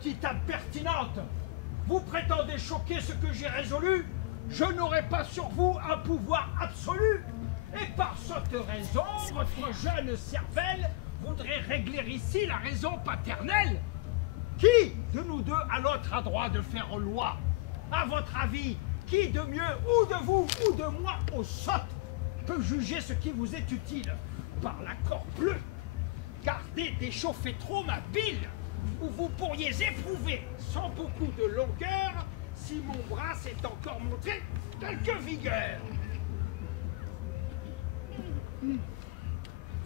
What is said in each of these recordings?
petite impertinente! Vous prétendez choquer ce que j'ai résolu? Je n'aurai pas sur vous un pouvoir absolu! Et par cette raison, votre jeune cervelle voudrait régler ici la raison paternelle. Qui de nous deux à l'autre a droit de faire loi? À votre avis, qui de mieux, ou de vous, ou de moi, au sotte, peut juger ce qui vous est utile? Par l'accord bleu, gardez d'échauffer trop ma bile, ou vous pourriez éprouver, sans beaucoup de longueur, si mon bras s'est encore montré quelque vigueur.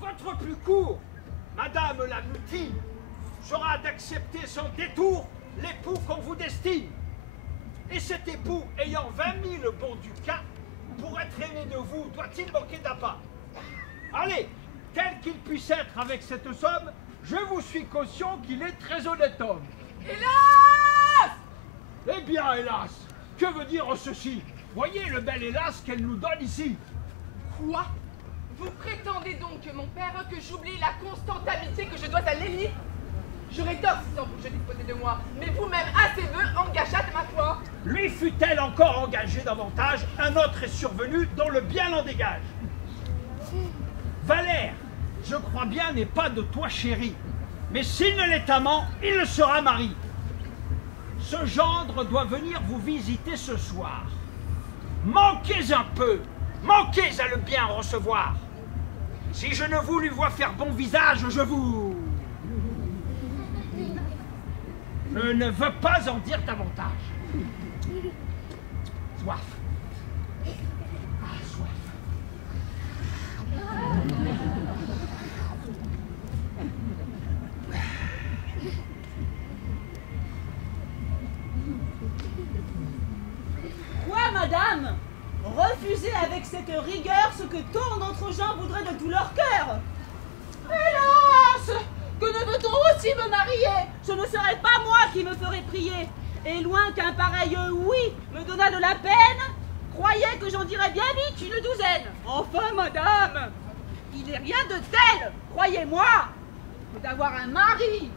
Votre plus court, Madame la mutine, sera d'accepter sans détour l'époux qu'on vous destine. Et cet époux, ayant 20 000 bons ducats, pour être aimé de vous, doit-il manquer d'appât? Allez, tel qu'il puisse être avec cette somme, je vous suis caution qu'il est très honnête homme. Hélas! Eh bien, hélas, que veut dire ceci? Voyez le bel hélas qu'elle nous donne ici. Quoi? Vous prétendez donc, mon père, que j'oublie la constante amitié que je dois à Lélie? J'aurais tort si sans vous je disposais de moi, mais vous-même, à ses vœux, engageâtes ma foi. Lui fut-elle encore engagée davantage, un autre est survenu dont le bien l'en dégage. Valère, je crois bien, n'est pas de toi chéri, mais s'il ne l'est amant, il le sera mari. Ce gendre doit venir vous visiter ce soir. Manquez un peu, manquez à le bien recevoir. Si je ne vous lui vois faire bon visage, je vous... Je ne veux pas en dire davantage. Soif. Ah, soif. Quoi, madame? Refusez avec cette rigueur ce que tant d'autres gens voudraient de tout leur cœur. Hélas! Que ne veut-on aussi me marier? Ce ne serait pas moi qui me ferais prier. Et loin qu'un pareil oui me donnât de la peine, croyez que j'en dirais bien vite une douzaine. Enfin, madame, il n'est rien de tel, croyez-moi, que d'avoir un mari,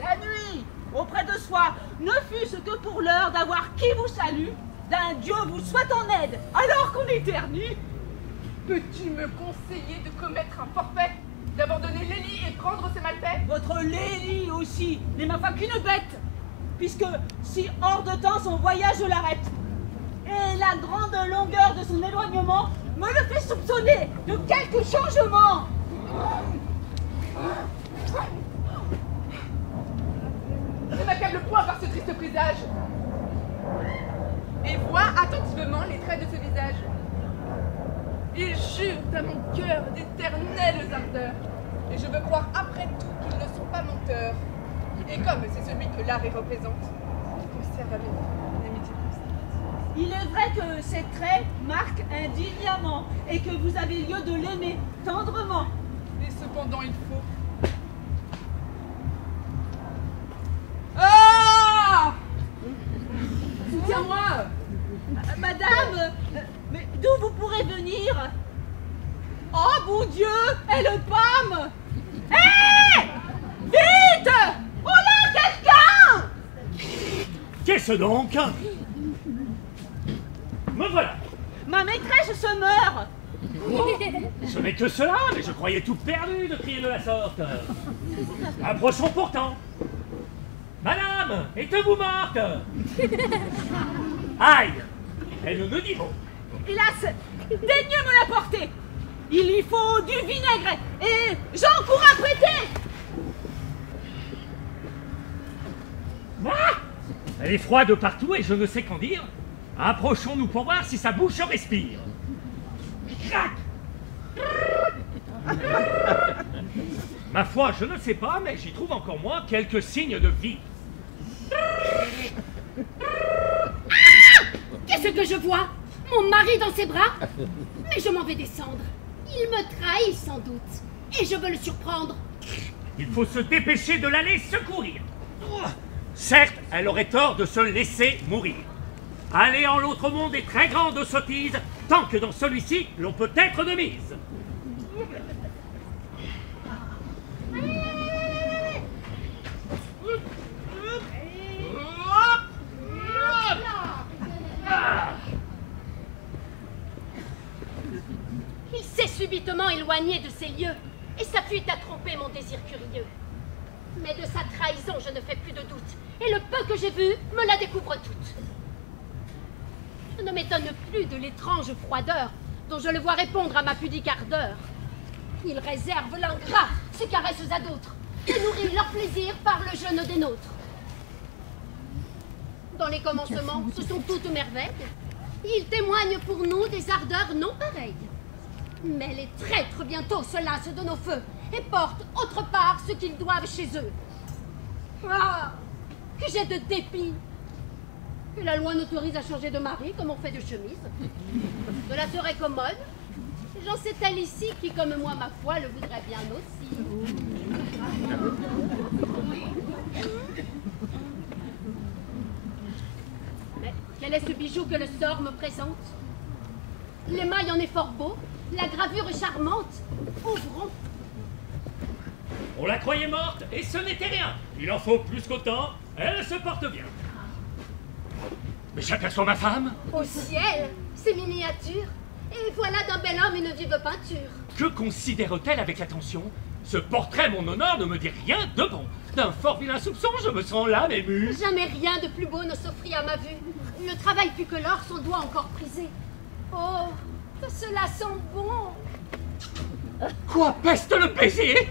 la nuit, auprès de soi, ne fût-ce que pour l'heure d'avoir qui vous salue, d'un Dieu vous soit en aide, alors qu'on éternue. Peux-tu me conseiller de commettre un forfait? D'abandonner Lélie et prendre ses malfaits? Votre Lélie aussi n'est ma foi qu'une bête, puisque si hors de temps son voyage l'arrête. Et la grande longueur de son éloignement me le fait soupçonner de quelque changement. Ne m'accable point par ce triste présage. Et vois attentivement les traits de ce visage. Ils jurent à mon cœur d'éternelles ardeurs. Et je veux croire après tout qu'ils ne sont pas menteurs. Et comme c'est celui que l'art y représente, il conserve avec vous une amitié constante. Il est vrai que ces traits marquent un diamant et que vous avez lieu de l'aimer tendrement. Et cependant il faut... Ah! Soutiens-moi! Madame, mais d'où vous pourrez venir? Oh mon Dieu, et le pomme! Hé! Vite! Oh là, quelqu'un! Qu'est-ce donc? Me voilà. Ma maîtresse se meurt. Ce n'est que cela, mais je croyais tout perdu de crier de la sorte. Approchons pourtant. Madame, êtes-vous morte? Aïe, elle me dit bon. Hélas, daignez me l'apporter. Il y faut du vinaigre et j'en cours à prêter. Ah, elle est froide partout et je ne sais qu'en dire. Approchons-nous pour voir si sa bouche respire. Crac! Ma foi, je ne sais pas, mais j'y trouve encore moi quelques signes de vie. Qu'est-ce que je vois? Mon mari dans ses bras? Mais je m'en vais descendre. Il me trahit sans doute. Et je veux le surprendre. Il faut se dépêcher de l'aller secourir. Certes, elle aurait tort de se laisser mourir. Aller en l'autre monde est très grande sottise, tant que dans celui-ci, l'on peut être de mise. éloigné de ces lieux, et sa fuite a trompé mon désir curieux. Mais de sa trahison, je ne fais plus de doute, et le peu que j'ai vu me la découvre toute. Je ne m'étonne plus de l'étrange froideur dont je le vois répondre à ma pudique ardeur. Il réserve l'ingrat ses caresses à d'autres, et nourrit leur plaisir par le jeûne des nôtres. Dans les commencements, ce sont toutes merveilles. Il témoigne pour nous des ardeurs non pareilles. Mais les traîtres bientôt se lassent de nos feux et portent autre part ce qu'ils doivent chez eux. Ah, que j'ai de dépit! Que la loi n'autorise à changer de mari comme on fait de chemise. Cela serait commode. J'en sais telle ici qui, comme moi, ma foi, le voudrait bien aussi. Mais quel est ce bijou que le sort me présente? L'émail en est fort beau, la gravure est charmante. Ouvrons. On la croyait morte, et ce n'était rien. Il en faut plus qu'autant, elle se porte bien. Mais j'aperçois ma femme. Au ciel, c'est miniature. Et voilà d'un bel homme une vive peinture. Que considère-t-elle avec attention? Ce portrait, mon honneur, ne me dit rien de bon. D'un fort vilain soupçon, je me sens l'âme émue. Jamais rien de plus beau ne s'offrit à ma vue. Le travail plus que l'or s'en doit encore priser. Oh, que cela sent bon. Quoi, peste le baiser?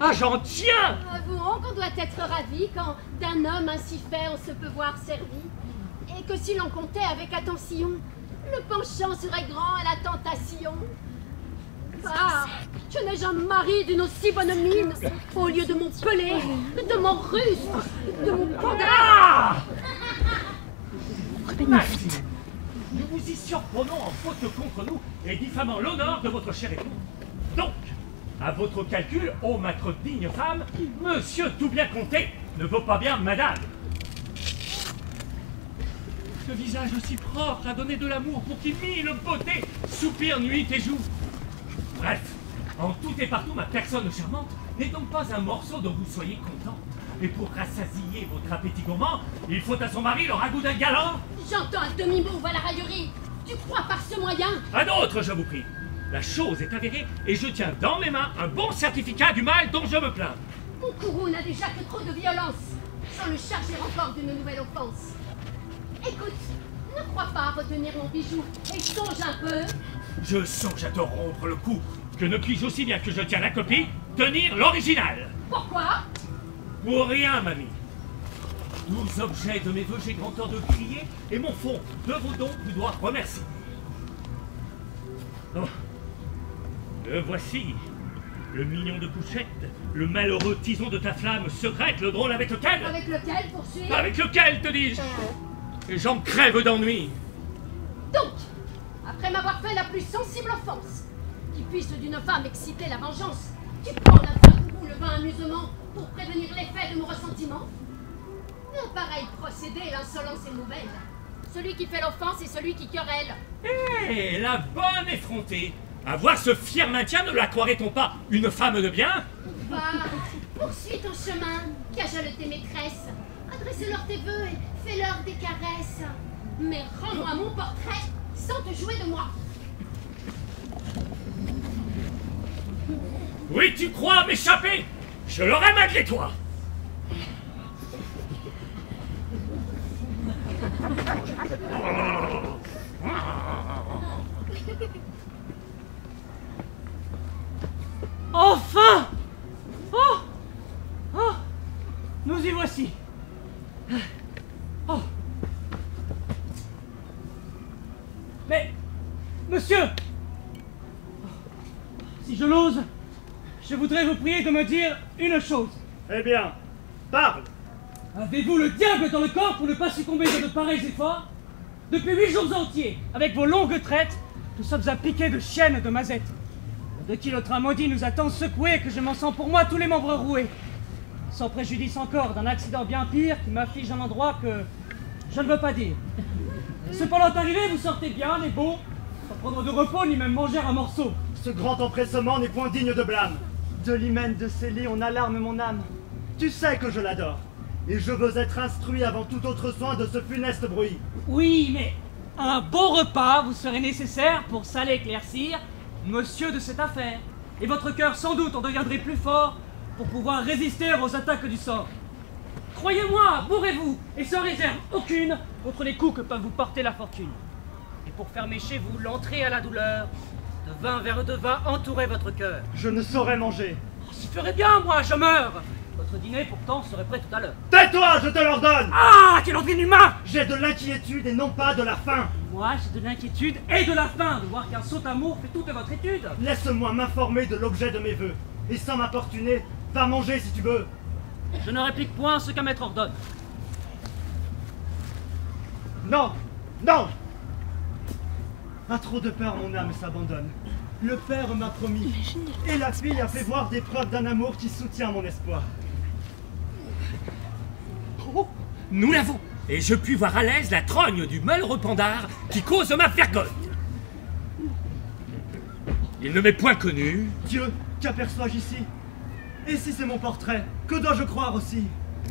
Ah, j'en tiens! Avouons qu'on doit être ravi quand d'un homme ainsi fait on se peut voir servi. Et que si l'on comptait avec attention, le penchant serait grand à la tentation. Ah, que n'ai-je un mari d'une aussi bonne mine, au lieu de mon pelé, de mon rustre, de mon condamné. Maxime, nous vous y surprenons en faute contre nous et diffamant l'honneur de votre cher époux. Donc, à votre calcul, ô maître digne femme, monsieur tout bien compté ne vaut pas bien madame. Ce visage aussi propre a donné de l'amour pour qui mille beautés soupirent nuit et jour. Bref, en tout et partout, ma personne charmante n'est donc pas un morceau dont vous soyez content. Et pour rassasier votre appétit gourmand, il faut à son mari le ragoût d'un galant. J'entends un demi-mot à la raillerie. Tu crois par ce moyen? À d'autres, je vous prie. La chose est avérée et je tiens dans mes mains un bon certificat du mal dont je me plains. Mon courroux n'a déjà que trop de violence, sans le charger encore d'une nouvelle offense. Écoute, ne crois pas retenir mon bijou et songe un peu. Je songe à te rompre le cou, que ne puis-je aussi bien que je tiens la copie, tenir l'original. Pourquoi? Pour rien, mamie. 12 objets de mes vœux, j'ai grand tort de crier, et mon fond de vos dons vous doit remercier. Oh. Le voici, le mignon de couchette, le malheureux tison de ta flamme secrète, le drôle avec lequel... Avec lequel, poursuivre? Avec lequel, te dis-je? Et j'en crève d'ennui. Donc, après m'avoir fait la plus sensible offense, qui puisse d'une femme exciter la vengeance, tu prends d'un coup le vain amusement pour prévenir l'effet de mon ressentiment? Un pareil procédé, l'insolence est nouvelle. Celui qui fait l'offense est celui qui querelle. Eh, la bonne effrontée! À voir ce fier maintien, ne la croirait-on pas une femme de bien? Va, poursuis ton chemin, cajole tes maîtresses, adresse-leur tes vœux et fais-leur des caresses. Mais rends-moi mon portrait sans te jouer de moi. Oui, tu crois m'échapper? Je l'aurai malgré toi! Enfin! Oh! Oh! Nous y voici! Oh! Mais, monsieur! Si je l'ose, je voudrais vous prier de me dire une chose. Eh bien, parle! Avez-vous le diable dans le corps pour ne pas succomber à de pareils efforts? Depuis 8 jours entiers, avec vos longues traites, nous sommes à piquer de chiennes et de mazettes. De qui le train maudit nous a tant secoué que je m'en sens pour moi tous les membres roués. Sans préjudice encore d'un accident bien pire qui m'afflige un endroit que je ne veux pas dire. Cependant arrivé, vous sortez bien, les beaux, sans prendre de repos ni même manger un morceau. Ce grand empressement n'est point digne de blâme. De l'hymen de Célie, on alarme mon âme. Tu sais que je l'adore. Et je veux être instruit avant tout autre soin de ce funeste bruit. Oui, mais un beau repas vous serait nécessaire pour saler éclaircir monsieur de cette affaire. et votre cœur sans doute en deviendrait plus fort pour pouvoir résister aux attaques du sort. Croyez-moi, bourrez-vous, et sans réserve aucune, contre les coups que peut vous porter la fortune. Et pour fermer chez vous l'entrée à la douleur, de 20 verres de vin entourez votre cœur. Je ne saurais manger. Oh, ça ferait bien, moi, je meurs. Votre dîner, pourtant, serait prêt tout à l'heure. Tais-toi, je te l'ordonne. Ah, tu l'envie humain. J'ai de l'inquiétude et non pas de la faim. Moi, j'ai de l'inquiétude et de la faim de voir qu'un sot amour fait toute votre étude. Laisse-moi m'informer de l'objet de mes vœux. Et sans m'importuner, va manger si tu veux. Je ne réplique point ce qu'un maître ordonne. Non, non. À trop de peur, mon âme s'abandonne. Le père m'a promis, et la fille a fait voir des preuves d'un amour qui soutient mon espoir. Oh, nous l'avons, et je puis voir à l'aise la trogne du malheureux Pandare qui cause ma vergogne. Il ne m'est point connu. Dieu, qu'aperçois-je ici? Et si c'est mon portrait, que dois-je croire aussi?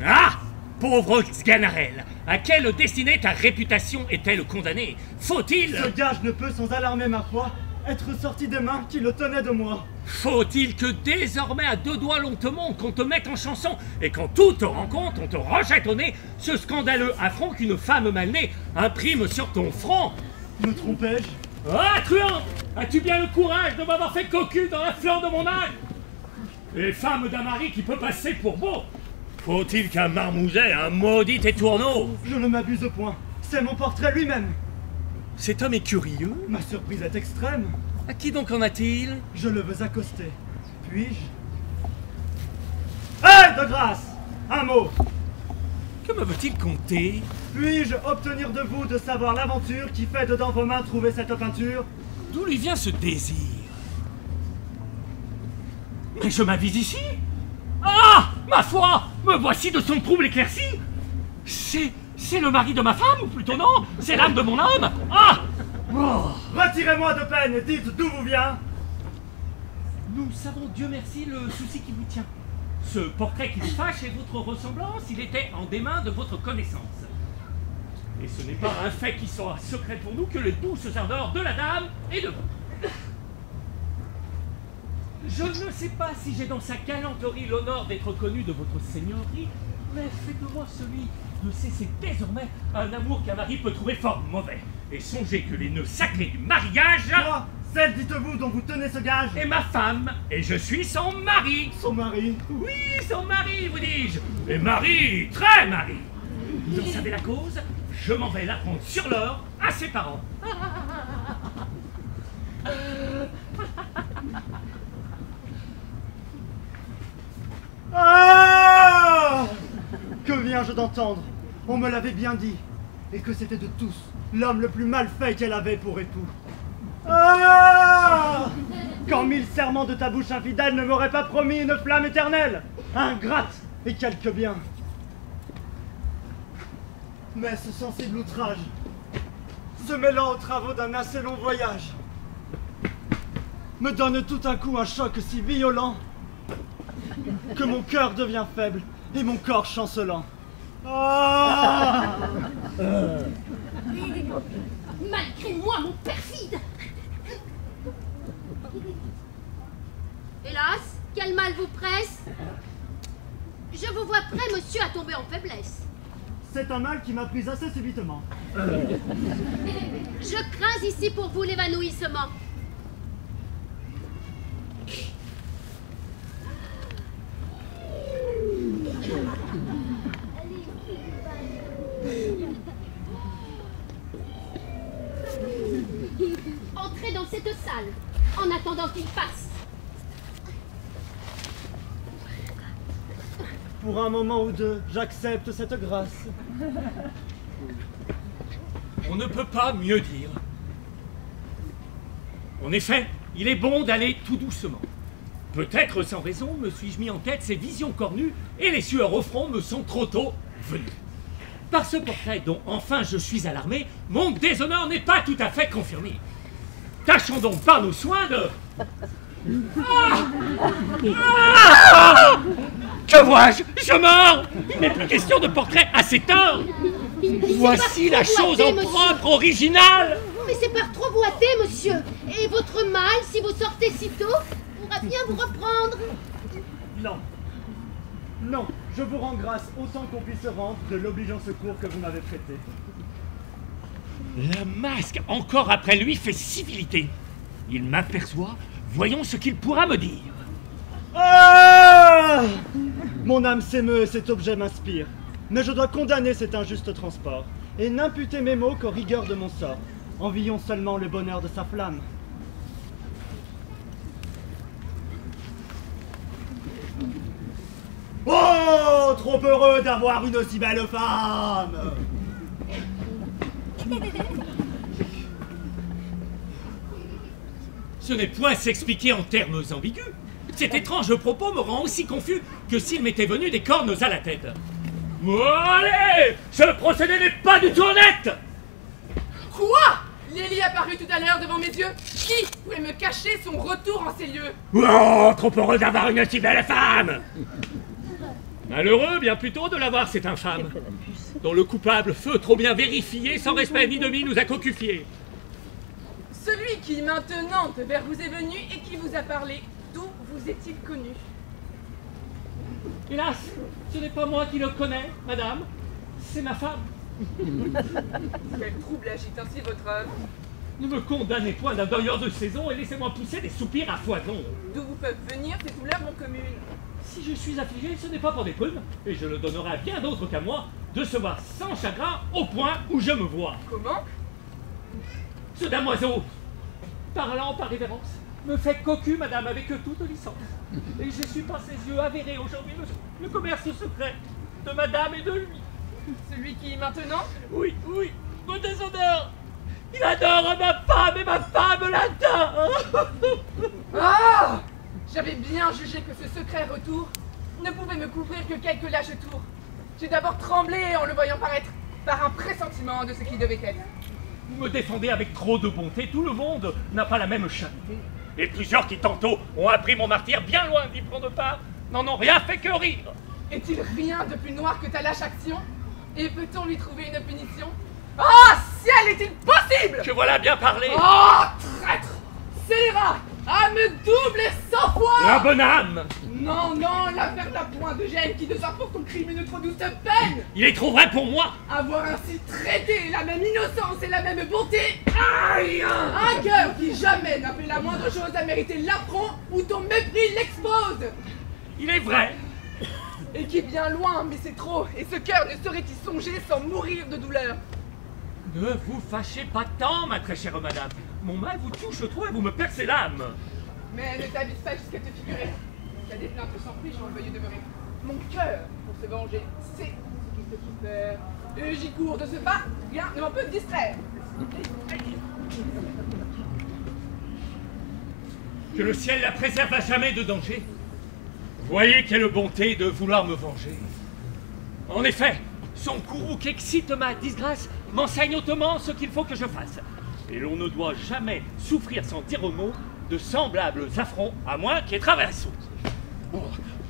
Ah! Pauvre Sganarelle, à quelle destinée ta réputation est-elle condamnée? Faut-il... Ce gage ne peut, sans alarmer ma foi, être sorti des mains qui le tenaient de moi. Faut-il que désormais à deux doigts l'on te montre, qu'on te mette en chanson, et quand tout te rencontre, on te rejette au nez ce scandaleux affront qu'une femme mal née imprime sur ton front? Me trompais-je? Ah, truand! As-tu bien le courage de m'avoir fait cocu dans la fleur de mon âge? Et femme d'un mari qui peut passer pour beau, faut-il qu'un marmouset, un maudit étourneau? Je ne m'abuse point, c'est mon portrait lui-même. Cet homme est curieux. Ma surprise est extrême. À qui donc en a-t-il? Je le veux accoster. Puis-je... Hey, de grâce! Un mot! Que me veut-il conter? Puis-je obtenir de vous de savoir l'aventure qui fait dedans vos mains trouver cette peinture? D'où lui vient ce désir? Mais je m'avise ici? Ah! Ma foi! Me voici de son trouble éclairci! C'est le mari de ma femme, ou plutôt non? C'est l'âme de mon âme! Ah! Oh. Retirez-moi de peine et dites d'où vous vient! Nous savons, Dieu merci, le souci qui vous tient. Ce portrait qui vous fâche est votre ressemblance, il était en des mains de votre connaissance. Et ce n'est pas un fait qui sera secret pour nous que les douces ardeurs de la dame et de vous. Je ne sais pas si j'ai dans sa galanterie l'honneur d'être connu de votre seigneurie, mais faites-moi celui de cesser désormais un amour qu'un mari peut trouver fort mauvais. Et songez que les nœuds sacrés du mariage... Moi, celle, dites-vous, dont vous tenez ce gage... est ma femme, et je suis son mari. Son mari? Oui, son mari, vous dis-je. Et mari, très mari. Vous en savez la cause? Je m'en vais l'apprendre sur l'heure à ses parents. Ah! Que viens-je d'entendre? On me l'avait bien dit, et que c'était de tous l'homme le plus mal fait qu'elle avait pour époux. Ah! Quand 1000 serments de ta bouche infidèle ne m'auraient pas promis une flamme éternelle, ingrate et quelque bien. Mais ce sensible outrage, se mêlant aux travaux d'un assez long voyage, me donne tout à coup un choc si violent que mon cœur devient faible et mon corps chancelant. Ah! Malgré moi, mon perfide! Hélas, quel mal vous presse? Je vous vois prêt, monsieur, à tomber en faiblesse. C'est un mal qui m'a pris assez subitement. Je crains ici pour vous l'évanouissement. Entrez dans cette salle, en attendant qu'il passe. Pour un moment ou deux, j'accepte cette grâce. On ne peut pas mieux dire. En effet, il est bon d'aller tout doucement. Peut-être sans raison me suis-je mis en tête ces visions cornues et les sueurs au front me sont trop tôt venues. Par ce portrait dont enfin je suis alarmé, mon déshonneur n'est pas tout à fait confirmé. Tâchons donc par nos soins de... Que vois-je? Je meurs! Il n'est plus question de portrait assez tard! Voici la chose en propre, originale! Mais c'est par trop boité, monsieur. Et votre mal, si vous sortez si tôt? pourra bien vous reprendre. Non. Non, je vous rends grâce autant qu'on puisse se rendre de l'obligeant secours que vous m'avez prêté. La masque, encore après lui, fait civilité. Il m'aperçoit, voyons ce qu'il pourra me dire. Ah! Mon âme s'émeut et cet objet m'inspire. Mais je dois condamner cet injuste transport et n'imputer mes mots qu'aux rigueurs de mon sort. Envions seulement le bonheur de sa flamme. Oh, trop heureux d'avoir une aussi belle femme! Ce n'est point s'expliquer en termes ambigus. Cet étrange propos me rend aussi confus que s'il m'était venu des cornes à la tête. Allez! Ce procédé n'est pas du tout honnête! Quoi? Lily apparut tout à l'heure devant mes yeux. Qui pouvait me cacher son retour en ces lieux? Oh, trop heureux d'avoir une si belle femme! Malheureux, bien plutôt, de l'avoir, cette infâme, dont le coupable, feu trop bien vérifié, sans respect ni demi, nous a cocufiés. Celui qui maintenant vers vous est venu et qui vous a parlé, d'où vous est-il connu? Hélas, ce n'est pas moi qui le connais, madame, c'est ma femme. Quel trouble agite ainsi votre âme? Ne me condamnez point d'un deuilleur de saison et laissez-moi pousser des soupirs à foison. D'où vous peuvent venir ces douleurs non communes? Si je suis affligé, ce n'est pas pour des prunes, et je le donnerai à bien d'autres qu'à moi, de se voir sans chagrin au point où je me vois. Comment? Ce damoiseau, parlant par révérence, me fait cocu, madame, avec toute licence. Et je suis par ses yeux avéré aujourd'hui le commerce secret de madame et de lui. Celui qui maintenant? Oui, oui, me déshonore. Il adore ma femme et ma femme l'adore. Ah! J'avais bien jugé que ce secret retour ne pouvait me couvrir que quelques lâches tours. J'ai d'abord tremblé en le voyant paraître, par un pressentiment de ce qui devait être. Vous me défendez avec trop de bonté, tout le monde n'a pas la même charité. Et plusieurs qui tantôt ont appris mon martyre bien loin d'y prendre part, n'en ont rien fait que rire. Est-il rien de plus noir que ta lâche action? Et peut-on lui trouver une punition? Oh, ciel, est-il possible? Que voilà bien parlé. Oh, traître! Scélérat! À me doubler 100 fois! La bonne âme! Non, non, l'affaire n'a point de gêne qui ne soit pour ton crime une trop douce peine! Il est trop vrai pour moi! Avoir ainsi traité la même innocence et la même bonté! Aïe! Un cœur qui jamais n'a fait la moindre chose à mériter l'affront ou ton mépris l'expose! Il est vrai! Et qui est bien loin, mais c'est trop, et ce cœur ne saurait y songer sans mourir de douleur! Ne vous fâchez pas tant, ma très chère madame. Mon mal vous touche trop et vous me percez l'âme. Mais ne t'abuse pas jusqu'à te figurer. T'as des plaintes sans prix, j'en veuille demeurer. Mon cœur, pour se venger, c'est ce qu'il te faut faire. Et j'y cours de ce pas, rien ne m'en peut te distraire. Que le ciel la préserve à jamais de danger. Voyez quelle bonté de vouloir me venger. En effet, son courroux qui excite ma disgrâce m'enseigne hautement ce qu'il faut que je fasse. Et l'on ne doit jamais souffrir sans dire un mot de semblables affronts, à moins qu'il traverse. Oh,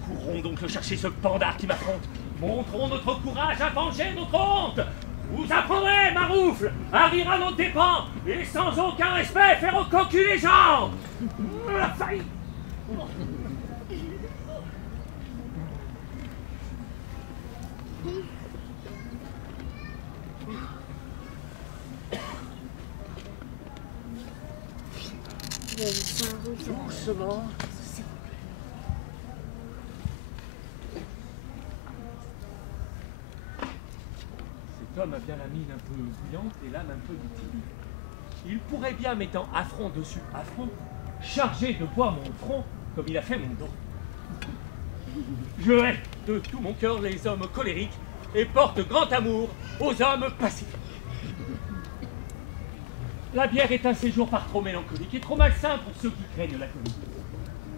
courons donc chercher ce pandard qui m'affronte. Montrons notre courage à venger notre honte. Vous apprendrez, Maroufle, à rire à nos dépens et sans aucun respect faire au cocu les gens. La faille. Doucement. Cet homme a bien la mine un peu bouillante et l'âme un peu mutile. Il pourrait bien, mettant affront dessus affront, charger de poids mon front comme il a fait mon dos. Je hais de tout mon cœur les hommes colériques et porte grand amour aux hommes pacifiques. La bière est un séjour par trop mélancolique et trop malsain pour ceux qui craignent la comédie.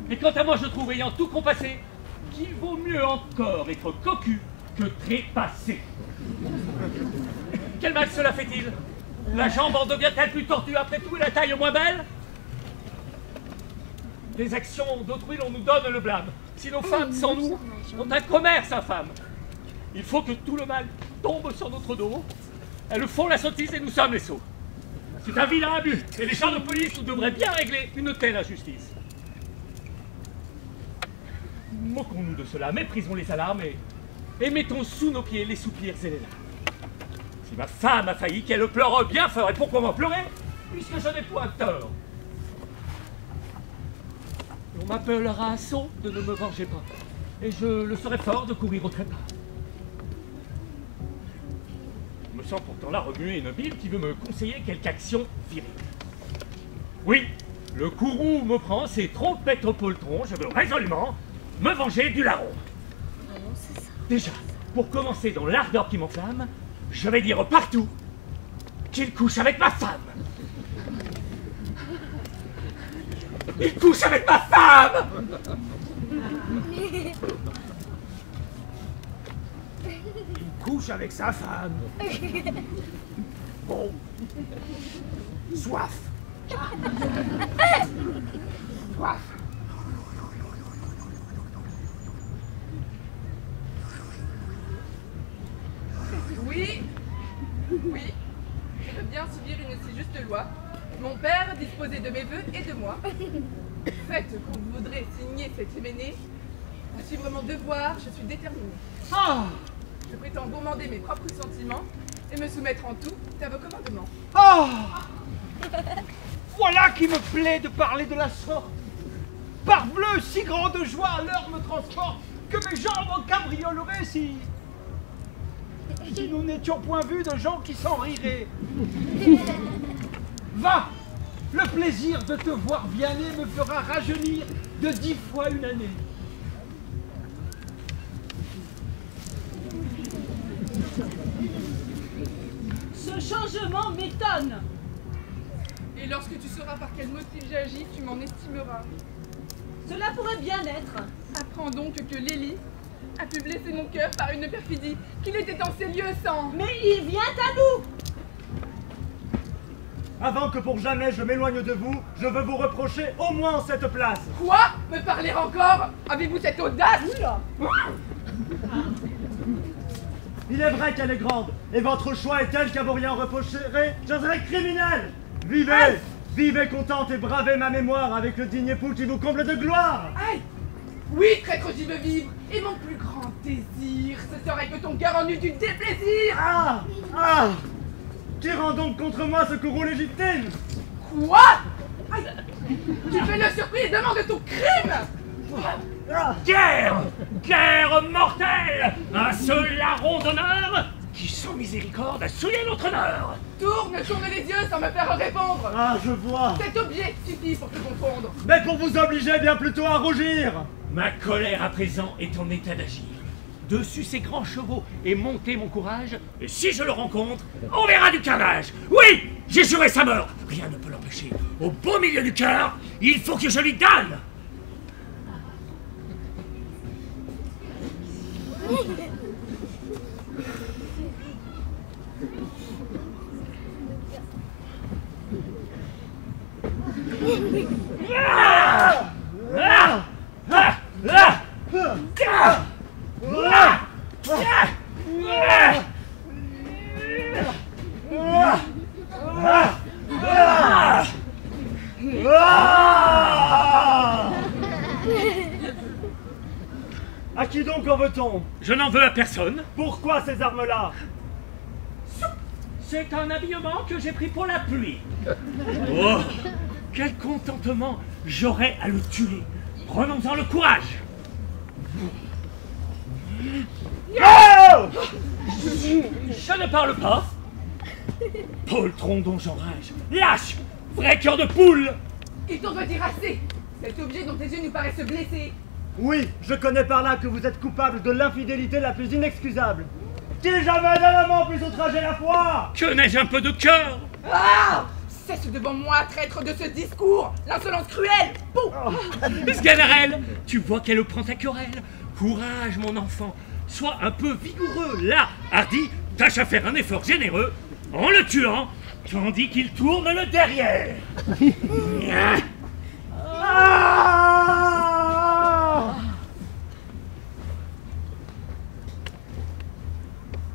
Et quant à moi, je trouve, ayant tout compassé, qu'il vaut mieux encore être cocu que trépassé. Quel mal cela fait-il? La jambe en devient-elle plus tortue après tout et la taille moins belle? Des actions d'autrui, l'on nous donne le blâme. Si nos femmes, sans nous, ont un commerce infâme, il faut que tout le mal tombe sur notre dos. Elles font la sottise et nous sommes les sots. C'est un vilain abus, et les gens de police nous devraient bien régler une telle injustice. Moquons-nous de cela, méprisons les alarmes et mettons sous nos pieds les soupirs et les larmes. Si ma femme a failli, qu'elle pleure bien fort, et pourquoi m'en pleurer, puisque je n'ai point tort. On m'appellera sot de ne me venger pas, et je le serai fort de courir au trépas. Je me sens pourtant là remuer une bile qui veut me conseiller quelque action virile. Oui, le courroux me prend ses trompettes au poltron, je veux résolument me venger du larron. Déjà, pour commencer dans l'ardeur qui m'enflamme, je vais dire partout qu'il couche avec ma femme. Il couche avec ma femme! Il couche avec sa femme. Bon. Soif. Soif. Oui, oui, je veux bien subir une si juste loi. Mon père disposait de mes vœux et de moi. Faites quand vous voudrez signer cette hyménée. À suivre mon devoir, je suis déterminée. Ah! Je prétends gourmander mes propres sentiments et me soumettre en tout à vos commandements. Ah! Voilà qui me plaît de parler de la sorte. Parbleu, si grande joie à l'heure me transporte que mes jambes cabrioleraient si nous n'étions point vus de gens qui s'en riraient. Va! Le plaisir de te voir bien né me fera rajeunir de 10 fois une année. Ce changement m'étonne. Et lorsque tu sauras par quel motif j'agis, tu m'en estimeras. Cela pourrait bien être. Apprends donc que Lélie a pu blesser mon cœur par une perfidie, qu'il était en ces lieux sans... Mais il vient à nous. Avant que pour jamais je m'éloigne de vous, je veux vous reprocher au moins en cette place. Quoi? Me parler encore? Avez-vous cette audace? Il est vrai qu'elle est grande, et votre choix est tel qu'à vous rien reprocherez, je serai criminel. Vivez, vivez contente et bravez ma mémoire avec le digne époux qui vous comble de gloire. Aïe! Oui, traître, j'y veux vivre, et mon plus grand désir, ce serait que ton cœur en eût du déplaisir. Ah! Ah! Qui rend donc contre moi ce courroux légitime? Quoi? Aïe! Tu fais le surpris et demande ton crime! Guerre! Guerre mortelle à ce larron d'honneur qui, sans miséricorde, a souillé notre honneur! Tourne les yeux sans me faire répondre! Ah, je vois. Cet objet suffit pour te confondre! Mais pour vous obliger bien plutôt à rougir. Ma colère à présent est en état d'agir. Dessus ces grands chevaux est monté mon courage, et si je le rencontre, on verra du carnage. Oui, j'ai juré sa mort, rien ne peut l'empêcher. Au beau milieu du cœur, il faut que je lui donne. À qui donc en veut-on? Je n'en veux à personne. Pourquoi ces armes-là? C'est un habillement que j'ai pris pour la pluie. Oh, quel contentement j'aurais à le tuer. Prenons-en le courage. Oh! Je ne parle pas. Poltron dont j'enrage. Lâche, vrai cœur de poule. Il t'en veut dire assez! Cet objet dont tes yeux nous paraissent blessés! Oui, je connais par là que vous êtes coupable de l'infidélité la plus inexcusable. Qui jamais d'un amant puisse outrager la foi? Que n'ai-je un peu de cœur? Ah! Cesse devant moi, traître de ce discours! L'insolence cruelle! Pou! Sganarelle, tu vois qu'elle prend ta querelle. Courage, mon enfant. Sois un peu vigoureux. Là, hardi, tâche à faire un effort généreux en le tuant, tandis qu'il tourne le derrière.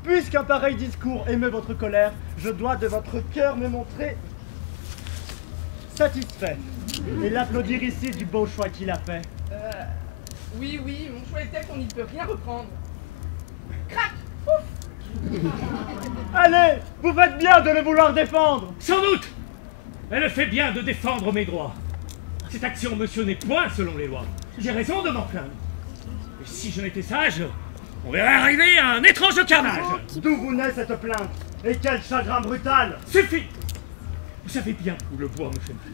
Puisqu'un pareil discours émeut votre colère, je dois de votre cœur me montrer satisfait et l'applaudir ici du beau choix qu'il a fait. Oui, oui, mon choix est tel qu'on n'y peut rien reprendre. Crac! Ouf! Allez, vous faites bien de le vouloir défendre. Sans doute. Elle fait bien de défendre mes droits. Cette action, monsieur, n'est point selon les lois. J'ai raison de m'en plaindre. Et si je n'étais sage, on verrait arriver un étrange carnage. D'où vous naît cette plainte? Et quel chagrin brutal! Suffit. Vous savez bien où le bois me fait mal.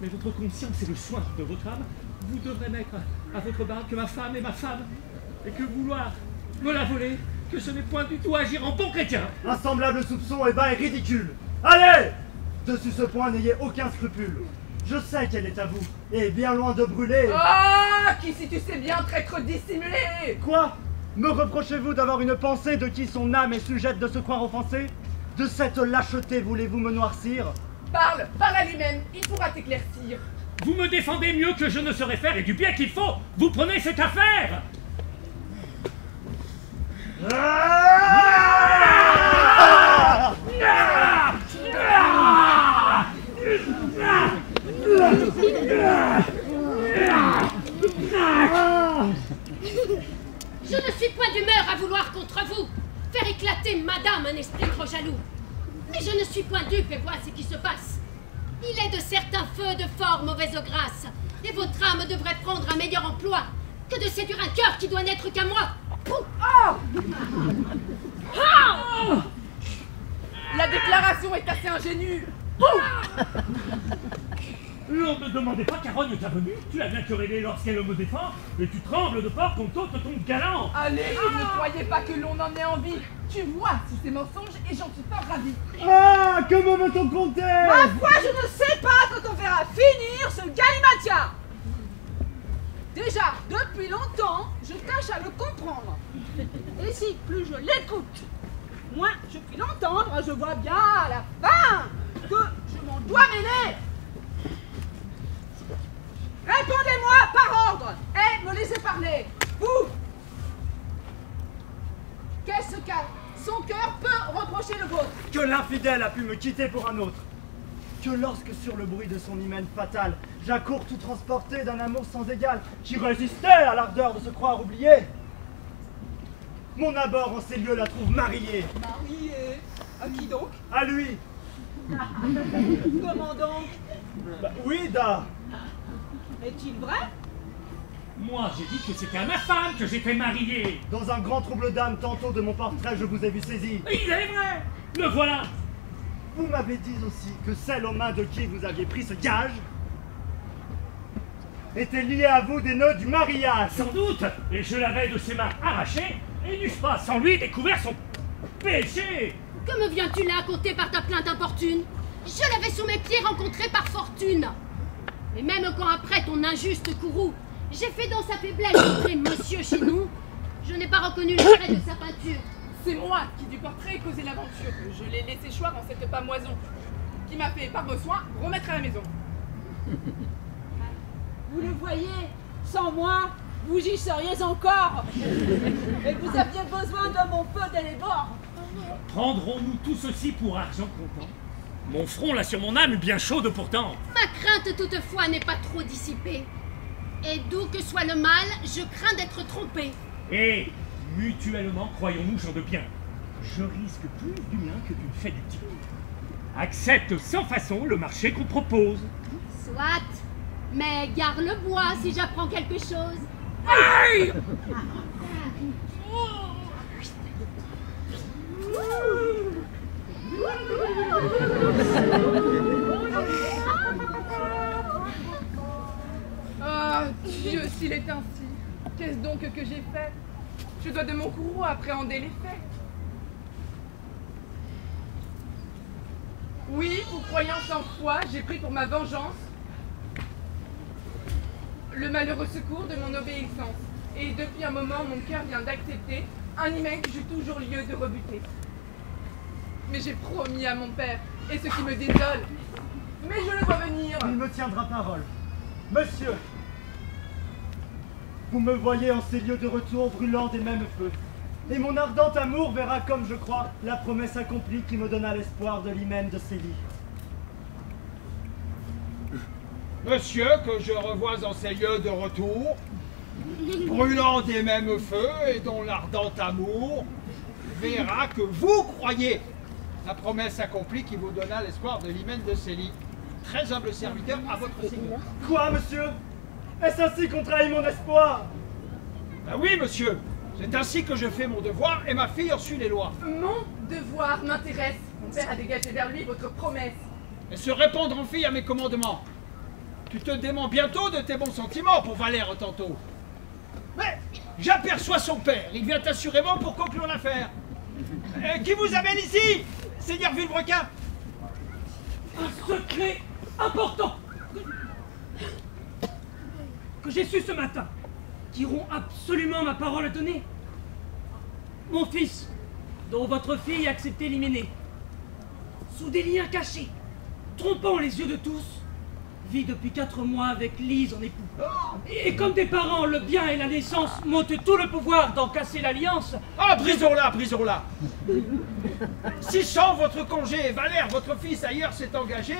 Mais votre conscience et le soin de votre âme, vous devrez mettre à votre barbe que ma femme est ma femme. Et que vouloir me la voler, que ce n'est point du tout agir en bon chrétien. Un semblable soupçon est bas et ridicule. Allez! Dessus ce point, n'ayez aucun scrupule. Je sais qu'elle est à vous, et bien loin de brûler. Ah! Qui si tu sais bien, traître dissimulé! Quoi? Me reprochez-vous d'avoir une pensée de qui son âme est sujette de se croire offensée? De cette lâcheté voulez-vous me noircir? Parle à lui-même, il pourra t'éclaircir. Vous me défendez mieux que je ne saurais faire, et du bien qu'il faut, vous prenez cette affaire. Je ne suis point d'humeur à vouloir contre vous faire éclater madame un esprit trop jaloux. Mais je ne suis point dupe et vois ce qui se passe. Il est de certains feux de fort mauvaise grâce, et votre âme devrait prendre un meilleur emploi que de séduire un cœur qui doit n'être qu'à moi. Pouh. Oh! Oh! La déclaration est assez ingénue. On ne demandait pas qu'Arogne ta venue, tu as bien querellé lorsqu'elle me défend, et tu trembles de peur qu'on t'ôte ton galant. Allez, ne croyez pas que l'on en ait envie. Tu vois tous ces mensonges et j'en suis fort ravie. Ah! Comment veut-on compter? Ma foi, je ne sais pas quand on verra finir ce galimatia. Déjà, depuis longtemps, je tâche à le comprendre. Et si plus je l'écoute, moins je puis l'entendre, je vois bien à la fin que je m'en dois mêler. Répondez-moi par ordre et me laissez parler. Vous, qu'est-ce qu'à son cœur peut reprocher le vôtre? Que l'infidèle a pu me quitter pour un autre. Que lorsque sur le bruit de son hymen fatal, j'accours tout transporté d'un amour sans égal, qui résistait à l'ardeur de se croire oublié. Mon abord en ces lieux la trouve mariée. Mariée? À qui donc? À lui. Comment donc? Bah, oui, Da. Est-il vrai? Moi, j'ai dit que c'était à ma femme que j'étais marié. Dans un grand trouble d'âme, tantôt de mon portrait, je vous ai vu saisi. Il est vrai. Le voilà. Vous m'avez dit aussi que celle aux mains de qui vous aviez pris ce gage était liée à vous des nœuds du mariage. Sans doute. Et je l'avais de ses mains arrachées, et n'eusse pas sans lui découvert son péché. Que me viens-tu là compter par ta plainte importune? Je l'avais sous mes pieds rencontré par fortune. Et même quand après ton injuste courroux, j'ai fait dans sa faiblesse entrer monsieur chez nous, je n'ai pas reconnu le trait de sa peinture. C'est moi qui du portrait ai causé l'aventure. Je l'ai laissé choir en cette pamoison, qui m'a fait, par vos soins, remettre à la maison. Vous le voyez, sans moi, vous y seriez encore. Et vous aviez besoin de mon feu d'élévore. Prendrons-nous tout ceci pour argent comptant? Mon front là sur mon âme est bien chaude pourtant. Ma crainte toutefois n'est pas trop dissipée. Et d'où que soit le mal, je crains d'être trompé. Et mutuellement, croyons-nous gens de bien. Je risque plus du mien que tu ne fais du tien. Accepte sans façon le marché qu'on propose. Soit, mais gare le bois si j'apprends quelque chose. Aïe! Ah, Dieu, s'il est ainsi, qu'est-ce donc que j'ai fait? Je dois de mon courroux appréhender les faits. Oui, vous croyant sans foi, j'ai pris pour ma vengeance le malheureux secours de mon obéissance. Et depuis un moment, mon cœur vient d'accepter un hymen que j'ai toujours lieu de rebuter. Mais j'ai promis à mon père, et ce qui me désole, mais je le vois venir. Il me tiendra parole. Monsieur, vous me voyez en ces lieux de retour brûlant des mêmes feux. Et mon ardent amour verra, comme je crois, la promesse accomplie qui me donna l'espoir de l'hymen de Célie. Monsieur, que je revois en ces lieux de retour, brûlant des mêmes feux et dont l'ardent amour verra que vous croyez la promesse accomplie qui vous donna l'espoir de l'hymen de Célie. Très humble serviteur à votre seigneur. Quoi, monsieur? Est-ce ainsi qu'on trahit mon espoir? Ben oui, monsieur. C'est ainsi que je fais mon devoir et ma fille en suit les lois. Mon devoir m'intéresse. Mon père a dégagé vers lui votre promesse. Et se répondre en fille à mes commandements. Tu te démens bientôt de tes bons sentiments pour Valère tantôt. Mais j'aperçois son père. Il vient assurément pour conclure l'affaire. Qui vous amène ici, seigneur Vilebrequin? Un secret important que j'ai su ce matin, qui rompt absolument ma parole à donner. Mon fils, dont votre fille a accepté l'hyménée, sous des liens cachés, trompant les yeux de tous, vit depuis 4 mois avec Lise en époux. Et comme des parents, le bien et la naissance m'ont tout le pouvoir d'en casser l'alliance. Ah, brisons-la, brisons-la. Si sans votre congé, Valère, votre fils ailleurs s'est engagé,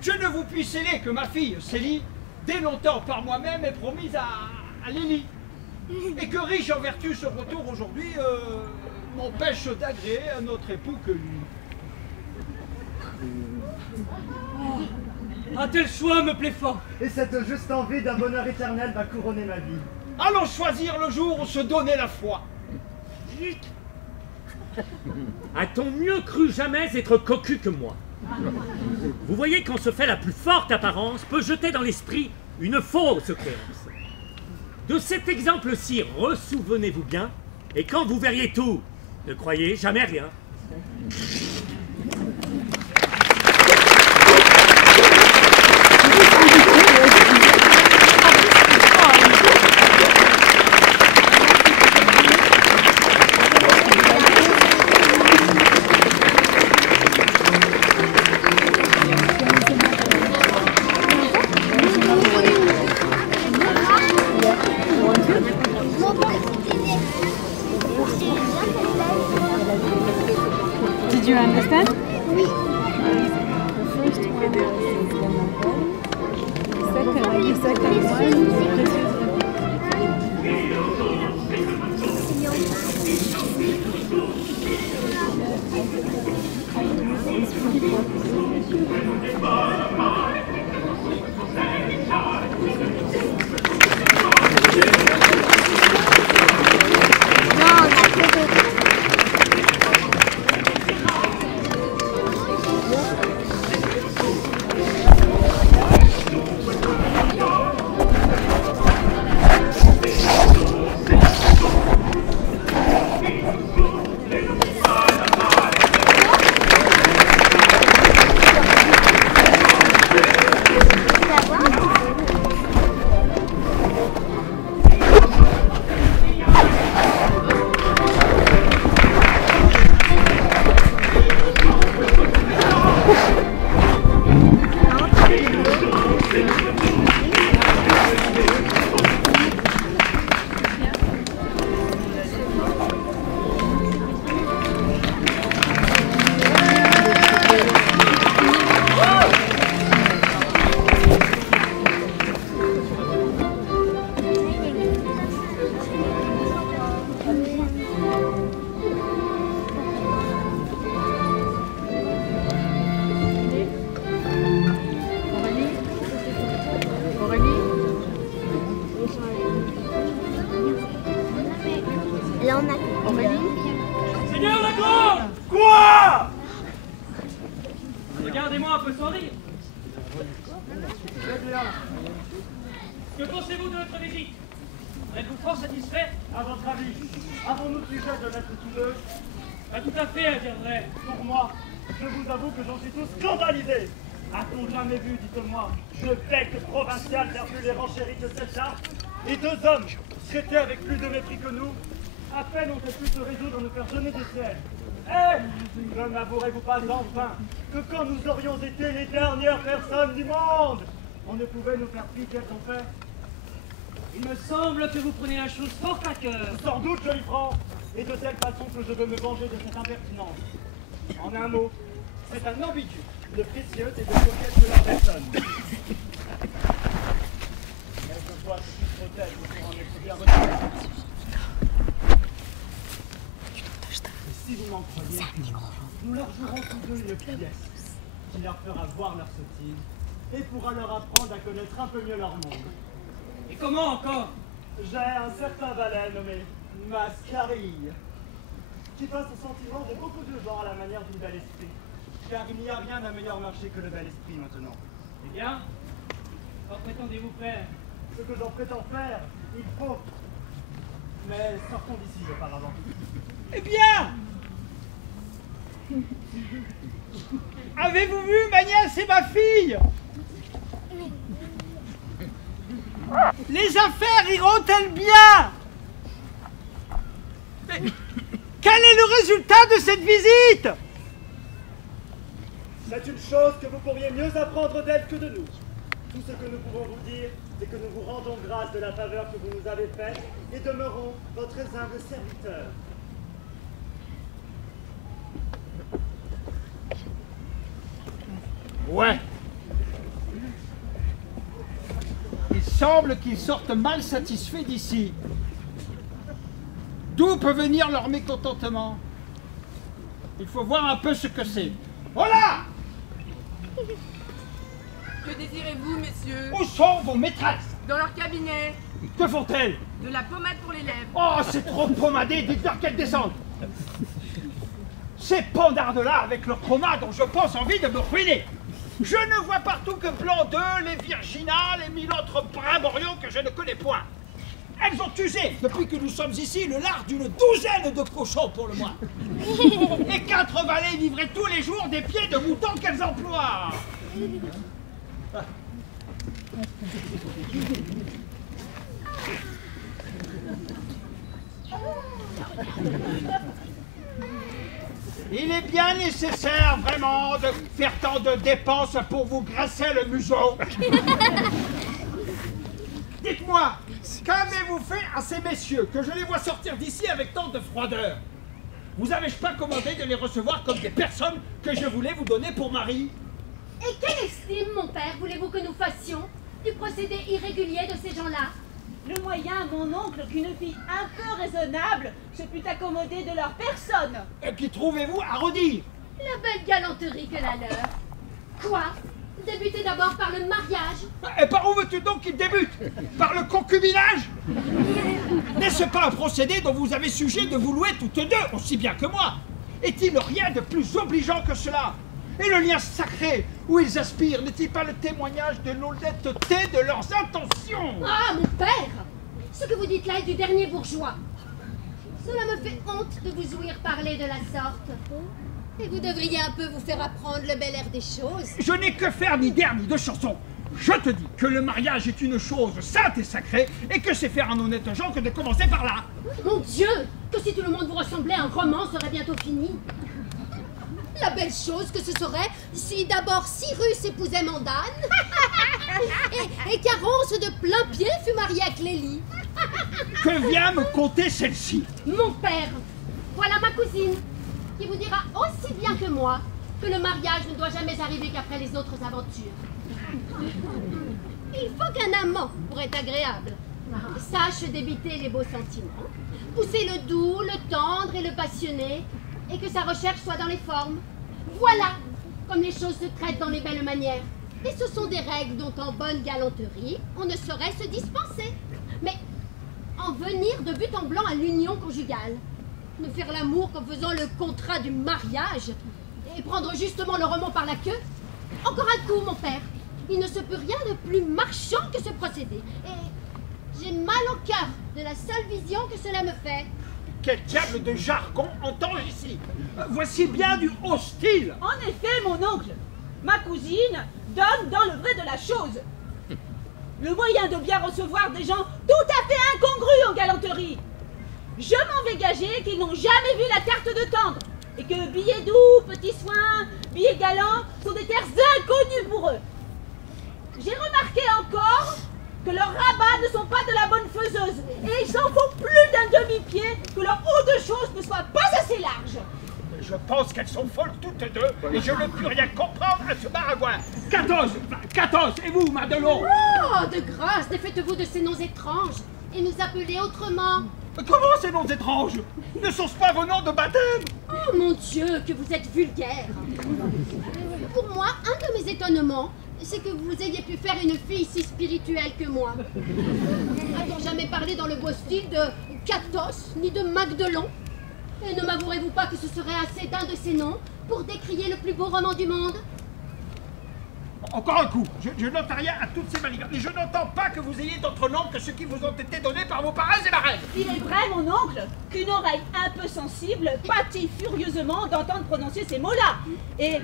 je ne vous puis sceller que ma fille, Célie, dès longtemps par moi-même est promise à Lily. Et que riche en vertu ce retour aujourd'hui m'empêche d'agréer un autre époux que lui. Un tel choix me plaît fort. Et cette juste envie d'un bonheur éternel va couronner ma vie. Allons choisir le jour où se donner la foi. A-t-on mieux cru jamais être cocu que moi? Vous voyez qu'on se fait la plus forte apparence peut jeter dans l'esprit une fausse créance. De cet exemple-ci, ressouvenez-vous bien, et quand vous verriez tout, ne croyez jamais rien. Did you understand? Oui. The first one is the second one. Là, on a... Seigneur Lagrange! Quoi? Regardez-moi un peu sans rire. Que pensez-vous de notre visite? Êtes-vous fort satisfait? À votre avis, avons-nous le sujet de l'être tous deux? Pas tout à fait, à dire vrai. Pour moi, je vous avoue que j'en suis tout scandalisé. A-t-on jamais vu, dites-moi, ce bec provincial faire plus les renchéries de celle-là? Et 2 hommes, traités avec plus de mépris que nous, à peine ont-ils pu se résoudre à nous faire jeûner des ciels. Eh, ne m'avouerez-vous pas enfin que quand nous aurions été les dernières personnes du monde, on ne pouvait nous faire pis qu'elles ont fait? Il me semble que vous prenez la chose fort à cœur. Sans doute, joli franc, et de telle façon que je veux me venger de cette impertinence. En un mot, c'est un ambigu, de précieuse et de coquette de la personne. Mais je vois que tu peut-être pour en être bien reçu. Et si vous m'en croyez, nous leur jouerons tous deux une pièce qui leur fera voir leur sottise et pourra leur apprendre à connaître un peu mieux leur monde. Et comment encore? J'ai un certain valet nommé Mascarille, qui passe au sentiment de beaucoup de gens à la manière du bel esprit, car il n'y a rien d'un meilleur marché que le bel esprit maintenant. Eh bien, qu'en prétendez-vous faire? Ce que j'en prétends faire, il faut. Mais sortons d'ici auparavant. Eh bien, avez-vous vu ma nièce et ma fille? Les affaires iront-elles bien? Mais quel est le résultat de cette visite? C'est une chose que vous pourriez mieux apprendre d'elle que de nous. Tout ce que nous pouvons vous dire, c'est que nous vous rendons grâce de la faveur que vous nous avez faite et demeurons votre humble serviteur. Ouais. Il semble qu'ils sortent mal satisfaits d'ici. D'où peut venir leur mécontentement? Il faut voir un peu ce que c'est. Voilà! Que désirez-vous, messieurs? Où sont vos maîtresses? Dans leur cabinet. Que font-elles? De la pommade pour les lèvres. Oh, c'est trop pommadé, dites-leur qu'elles descendent. Ces pandardes-là, avec leur pommade, ont, je pense, envie de me ruiner. Je ne vois partout que Plan 2, les Virginales et mille autres brimboriaux que je ne connais point. Elles ont usé, depuis que nous sommes ici, le lard d'une douzaine de cochons pour le moins. Et 4 valets vivraient tous les jours des pieds de moutons qu'elles emploient. Il est bien nécessaire, vraiment, de faire tant de dépenses pour vous grasser le museau. Dites-moi, qu'avez-vous fait à ces messieurs, que je les vois sortir d'ici avec tant de froideur? Vous avez-je pas commandé de les recevoir comme des personnes que je voulais vous donner pour mari? Et quelle estime, mon père, voulez-vous que nous fassions du procédé irrégulier de ces gens-là? Le moyen, mon oncle, qu'une fille un peu raisonnable se pût accommoder de leur personne. Qui trouvez-vous à redire? La belle galanterie que la leur. Quoi? Débuter d'abord par le mariage? Et par où veux-tu donc qu'il débute? Par le concubinage? N'est-ce pas un procédé dont vous avez sujet de vous louer toutes deux, aussi bien que moi? Est-il rien de plus obligeant que cela? Et le lien sacré où ils aspirent n'est-il pas le témoignage de l'honnêteté de leurs intentions? Ah, mon père! Ce que vous dites là est du dernier bourgeois. Cela me fait honte de vous ouïr parler de la sorte. Et vous devriez un peu vous faire apprendre le bel air des choses. Je n'ai que faire ni d'air ni de chanson. Je te dis que le mariage est une chose sainte et sacrée et que c'est faire un honnête gens que de commencer par là. Mon Dieu! Que si tout le monde vous ressemblait, un roman serait bientôt fini. La belle chose que ce serait si d'abord Cyrus épousait Mandane et Carence de plein pied fut mariée à Clélie. Que vient me conter celle-ci? Mon père, voilà ma cousine, qui vous dira aussi bien que moi que le mariage ne doit jamais arriver qu'après les autres aventures. Il faut qu'un amant, pour être agréable, sache débiter les beaux sentiments, pousser le doux, le tendre et le passionné, et que sa recherche soit dans les formes. Voilà comme les choses se traitent dans les belles manières. Et ce sont des règles dont en bonne galanterie, on ne saurait se dispenser. Mais en venir de but en blanc à l'union conjugale, ne faire l'amour qu'en faisant le contrat du mariage, et prendre justement le roman par la queue, encore un coup, mon père, il ne se peut rien de plus marchand que ce procédé. Et j'ai mal au cœur de la seule vision que cela me fait. Quel diable de jargon entends-je ici? Voici bien du haut style. En effet, mon oncle, ma cousine donne dans le vrai de la chose. Le moyen de bien recevoir des gens tout à fait incongrus en galanterie. Je m'en vais gager qu'ils n'ont jamais vu la carte de tendre et que billets doux, petits soins, billets galants sont des terres inconnues pour eux. J'ai remarqué encore que leurs rabats ne sont pas de la bonne faiseuse et il s'en faut plus d'un demi-pied que leur haut de chose ne soit pas assez large. Je pense qu'elles sont folles toutes deux et je ne peux rien comprendre à ce baragouin. 14, et vous, Madelon? Oh, de grâce, défaites-vous de ces noms étranges et nous appeler autrement. Comment ces noms étranges? Ne sont-ce pas vos noms de baptême? Oh mon Dieu, que vous êtes vulgaire. Pour moi, un de mes étonnements, c'est que vous ayez pu faire une fille si spirituelle que moi. A-t-on jamais parlé dans le beau style de Catos, ni de Magdelon? Et ne m'avouerez-vous pas que ce serait assez d'un de ces noms pour décrier le plus beau roman du monde? Encore un coup, je n'entends rien à toutes ces manières, mais je n'entends pas que vous ayez d'autres noms que ceux qui vous ont été donnés par vos parrains et marraines. Il est vrai, mon oncle, qu'une oreille un peu sensible pâtit furieusement d'entendre prononcer ces mots-là. Et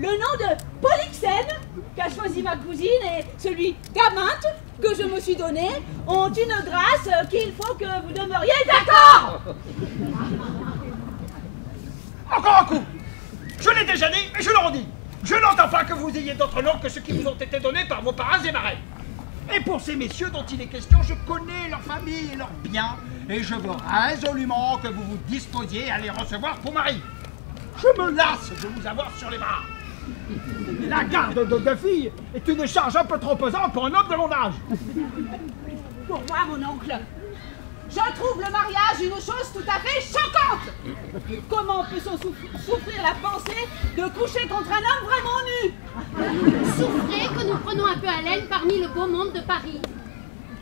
le nom de Polyxène, qu'a choisi ma cousine, et celui d'Aminte, que je me suis donné, ont une grâce qu'il faut que vous demeuriez d'accord. Encore un coup. Je l'ai déjà dit, mais je le redis. Je n'entends pas que vous ayez d'autres noms que ceux qui vous ont été donnés par vos parrains et marraines. Et pour ces messieurs dont il est question, je connais leur famille et leurs biens, et je veux résolument que vous vous disposiez à les recevoir pour mari. Je me lasse de vous avoir sur les bras. La garde de deux filles est une charge un peu trop pesante pour un homme de mon âge. Pour moi, mon oncle, je trouve le mariage une chose tout à fait choquante. Comment peut-on souffrir la pensée de coucher contre un homme vraiment nu? Souffrez que nous prenons un peu haleine parmi le beau monde de Paris.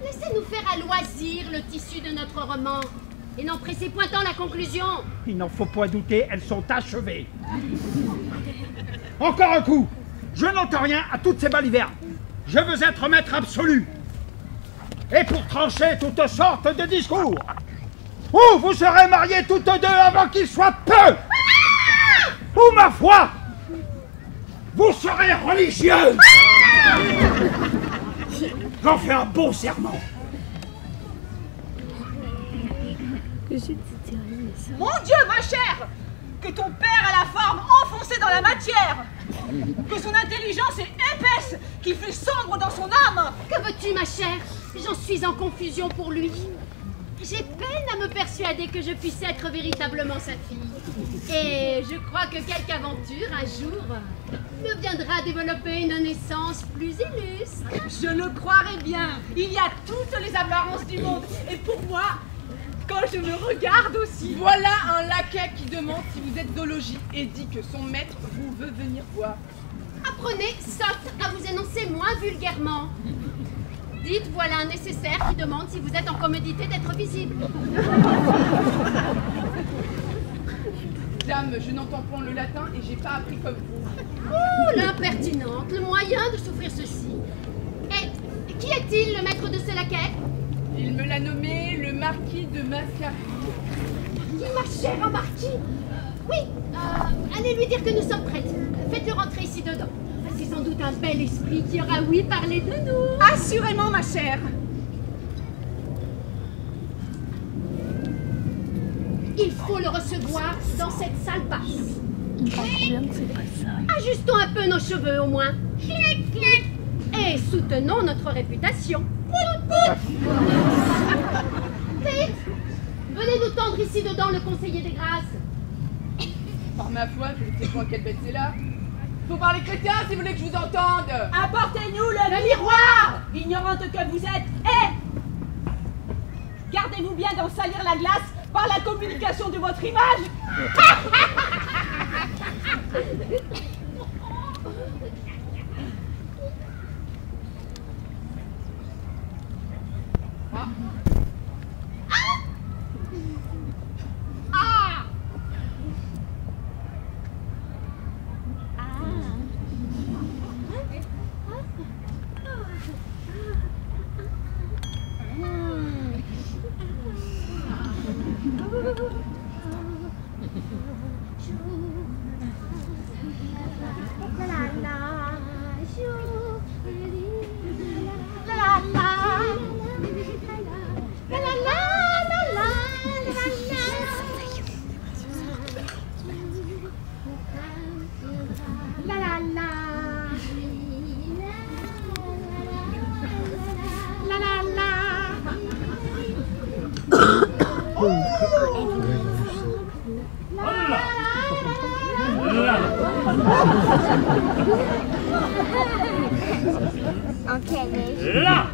Laissez-nous faire à loisir le tissu de notre roman et n'en pressez point tant la conclusion. Il n'en faut point douter, elles sont achevées. Encore un coup. Je n'entends rien à toutes ces balivernes. Je veux être maître absolu. Et pour trancher toutes sortes de discours. Ou vous serez mariés toutes deux avant qu'il soit peu. Ou ma foi, vous serez religieux. J'en fais un beau serment. Mon Dieu, ma chère, que ton père a la forme enfoncée dans la matière, que son intelligence est épaisse, qu'il fait sombre dans son âme. Que veux-tu, ma chère? J'en suis en confusion pour lui. J'ai peine à me persuader que je puisse être véritablement sa fille. Et je crois que quelque aventure, un jour, me viendra développer une naissance plus illustre. Je le croirais bien. Il y a toutes les apparences du monde. Et pour moi, quand je me regarde aussi... Voilà un laquais qui demande si vous êtes d'Ologie et dit que son maître vous veut venir voir. Apprenez, sotte, à vous énoncer moins vulgairement. Dites, voilà un nécessaire qui demande si vous êtes en commodité d'être visible. Dame, je n'entends point le latin et j'ai pas appris comme vous. Oh, l'impertinente, le moyen de souffrir ceci. Et qui est-il, le maître de ce laquais? Il me l'a nommé le marquis de Mascaret. Qui, ma chère, un marquis? Oui, allez lui dire que nous sommes prêtes. Faites-le rentrer ici dedans. C'est sans doute un bel esprit qui aura ouï parler de nous. Assurément, ma chère. Il faut le recevoir dans cette salle basse. Ajustons un peu nos cheveux au moins. Clic, clic. Et soutenons notre réputation. Vite! Venez nous tendre ici dedans le conseiller des grâces. Par ma foi, je ne sais pas quelle bête c'est là. Faut parler chrétien si vous voulez que je vous entende. Apportez-nous le miroir, ignorante que vous êtes. Et gardez-vous bien d'en salir la glace par la communication de votre image. Là!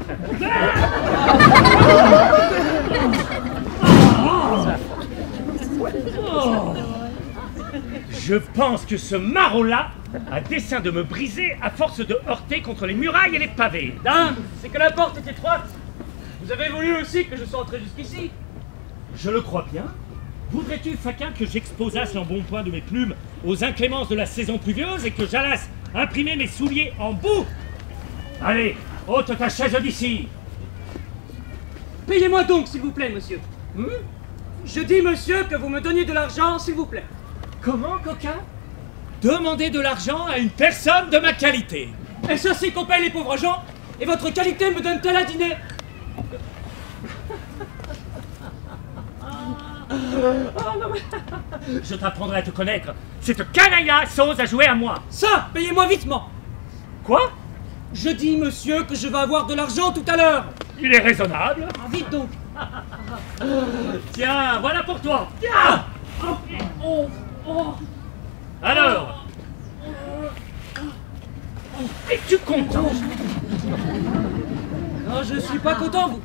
Oh. Je pense que ce maraud-là a dessein de me briser à force de heurter contre les murailles et les pavés. Dame, c'est que la porte est étroite. Vous avez voulu aussi que je sois entré jusqu'ici. Je le crois bien. Voudrais-tu, Faquin, que j'exposasse l'embonpoint de mes plumes aux inclémences de la saison pluvieuse et que j'allasse imprimer mes souliers en boue? Allez, ôte ta chaise d'ici. Payez-moi donc, s'il vous plaît, monsieur. Je dis, monsieur, que vous me donniez de l'argent, s'il vous plaît. Comment, coquin? Demander de l'argent à une personne de ma qualité. Est-ce ainsi qu'on paye les pauvres gens? Et votre qualité me donne-t-elle à dîner? Je t'apprendrai à te connaître. Cette canaille-là s'ose à jouer à moi. Ça, payez-moi vitement. Quoi? Je dis, monsieur, que je vais avoir de l'argent tout à l'heure. Il est raisonnable. Ah, vite donc. Tiens, voilà pour toi. Tiens. Alors, es-tu content? Non, je suis pas content,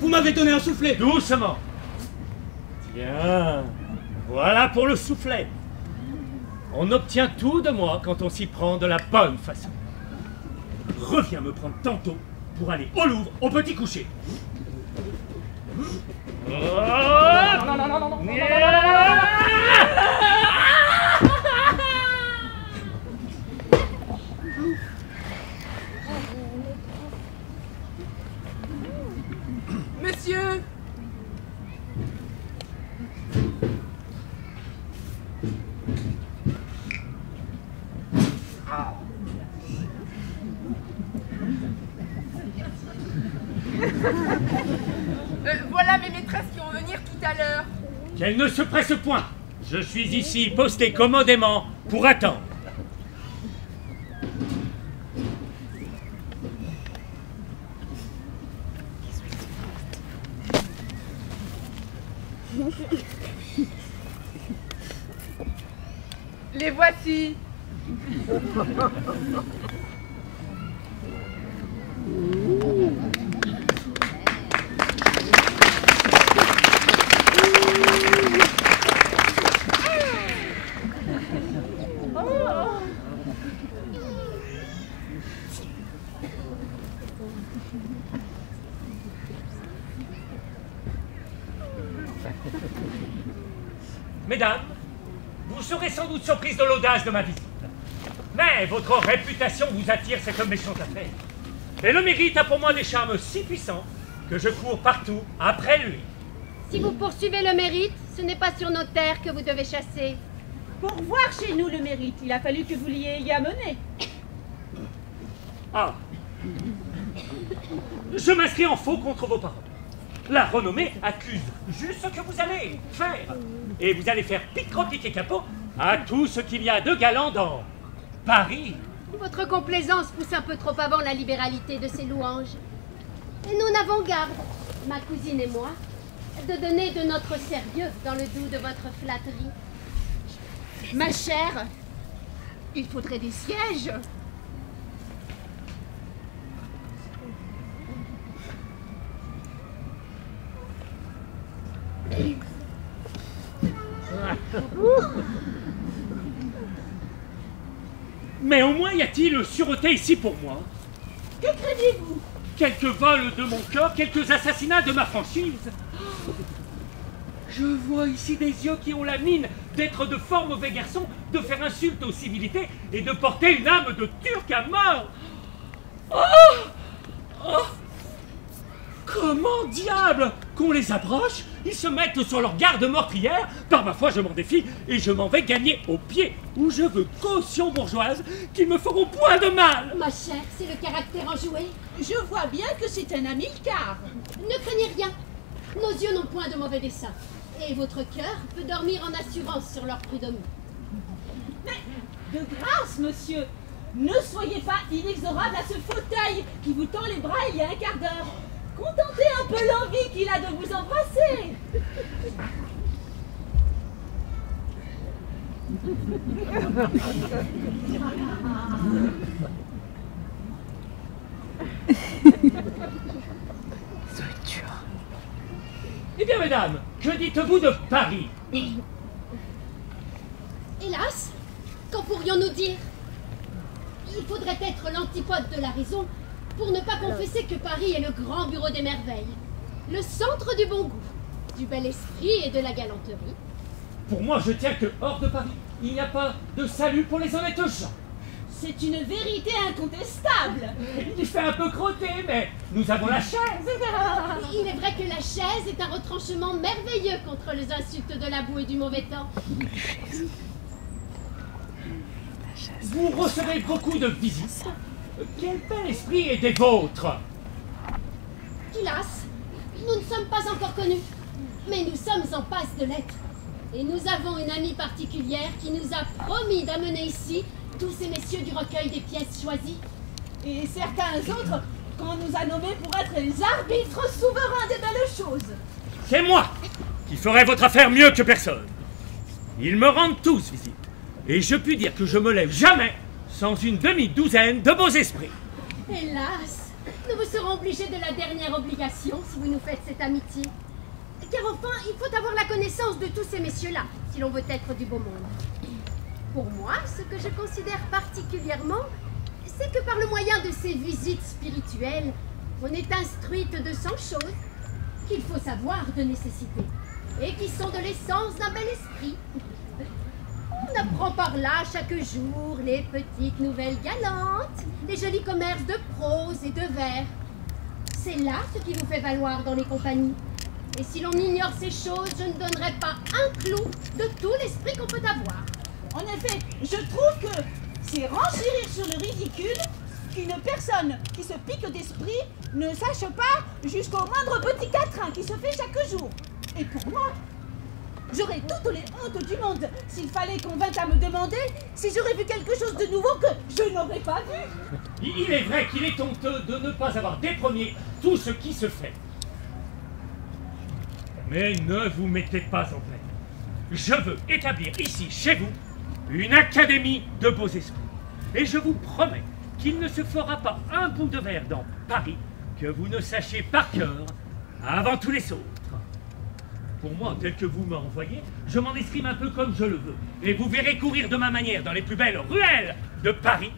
vous m'avez donné un soufflet. Doucement. Tiens, voilà pour le soufflet. On obtient tout de moi quand on s'y prend de la bonne façon. Reviens me prendre tantôt pour aller au Louvre au petit coucher. Monsieur! Voilà mes maîtresses qui vont venir tout à l'heure. Qu'elle ne se presse point. Je suis ici posté commodément pour attendre. Les voici. Mesdames, vous serez sans doute surprises de l'audace de ma visite. Mais votre réputation vous attire cette méchante affaire. Et le mérite a pour moi des charmes si puissants que je cours partout après lui. Si vous poursuivez le mérite, ce n'est pas sur nos terres que vous devez chasser. Pour voir chez nous le mérite, il a fallu que vous l'y ayez amené. Ah. Je m'inscris en faux contre vos paroles. La renommée accuse juste ce que vous allez faire. Et vous allez faire pique-pique et capot à tout ce qu'il y a de galant dans Paris. Votre complaisance pousse un peu trop avant la libéralité de ces louanges. Et nous n'avons garde, ma cousine et moi, de donner de notre sérieux dans le doux de votre flatterie. Ma chère, il faudrait des sièges. Mais au moins y a-t-il sûreté ici pour moi? Que craignez-vous? Quelques vols de mon cœur, quelques assassinats de ma franchise. Je vois ici des yeux qui ont la mine d'être de fort mauvais garçons, de faire insulte aux civilités et de porter une âme de Turc à mort. Comment diable qu'on les abroche? Ils se mettent sur leur garde meurtrière. Par ma foi, je m'en défie et je m'en vais gagner au pied où je veux caution bourgeoise qui me feront point de mal. Ma chère, c'est le caractère enjoué. Je vois bien que c'est un Hamilcar. Ne craignez rien. Nos yeux n'ont point de mauvais dessein. Et votre cœur peut dormir en assurance sur leur prud'homme. Mais, de grâce, monsieur, ne soyez pas inexorable à ce fauteuil qui vous tend les bras il y a un quart d'heure. Contentez un peu l'envie qu'il a de vous embrasser. Eh bien, mesdames, que dites-vous de Paris? Hélas, qu'en pourrions-nous dire? Il faudrait être l'antipode de la raison pour ne pas confesser que Paris est le grand bureau des merveilles, le centre du bon goût, du bel esprit et de la galanterie. Pour moi, je tiens que hors de Paris, il n'y a pas de salut pour les honnêtes gens. C'est une vérité incontestable. Il fait un peu crotter, mais nous avons la chaise. Il est vrai que la chaise est un retranchement merveilleux contre les insultes de la boue et du mauvais temps. Vous recevez beaucoup de visites. Quel bel esprit est des vôtres. Hélas, nous ne sommes pas encore connus, mais nous sommes en passe de l'être. Et nous avons une amie particulière qui nous a promis d'amener ici tous ces messieurs du recueil des pièces choisies. Et certains autres qu'on nous a nommés pour être les arbitres souverains des belles choses. C'est moi qui ferai votre affaire mieux que personne. Ils me rendent tous visite. Et je puis dire que je me lève jamais sans une demi-douzaine de beaux esprits. Hélas, nous vous serons obligés de la dernière obligation si vous nous faites cette amitié. Car enfin, il faut avoir la connaissance de tous ces messieurs-là, si l'on veut être du beau monde. Pour moi, ce que je considère particulièrement, c'est que par le moyen de ces visites spirituelles, on est instruite de 100 choses qu'il faut savoir de nécessité, et qui sont de l'essence d'un bel esprit. On apprend par là chaque jour les petites nouvelles galantes, les jolis commerces de prose et de vers. C'est là ce qui vous fait valoir dans les compagnies. Et si l'on ignore ces choses, je ne donnerai pas un clou de tout l'esprit qu'on peut avoir. En effet, je trouve que c'est renchérir sur le ridicule qu'une personne qui se pique d'esprit ne sache pas jusqu'au moindre petit quatrain qui se fait chaque jour. Et pour moi, j'aurais toutes les hontes du monde s'il fallait qu'on vînt à me demander si j'aurais vu quelque chose de nouveau que je n'aurais pas vu. Il est vrai qu'il est honteux de ne pas avoir des premiers tout ce qui se fait. Mais ne vous mettez pas en peine. Je veux établir ici, chez vous, une académie de beaux esprits. Et je vous promets qu'il ne se fera pas un bout de verre dans Paris que vous ne sachiez par cœur avant tous les autres. Pour moi, tel que vous m'envoyez, je m'en exprime un peu comme je le veux. Et vous verrez courir de ma manière dans les plus belles ruelles de Paris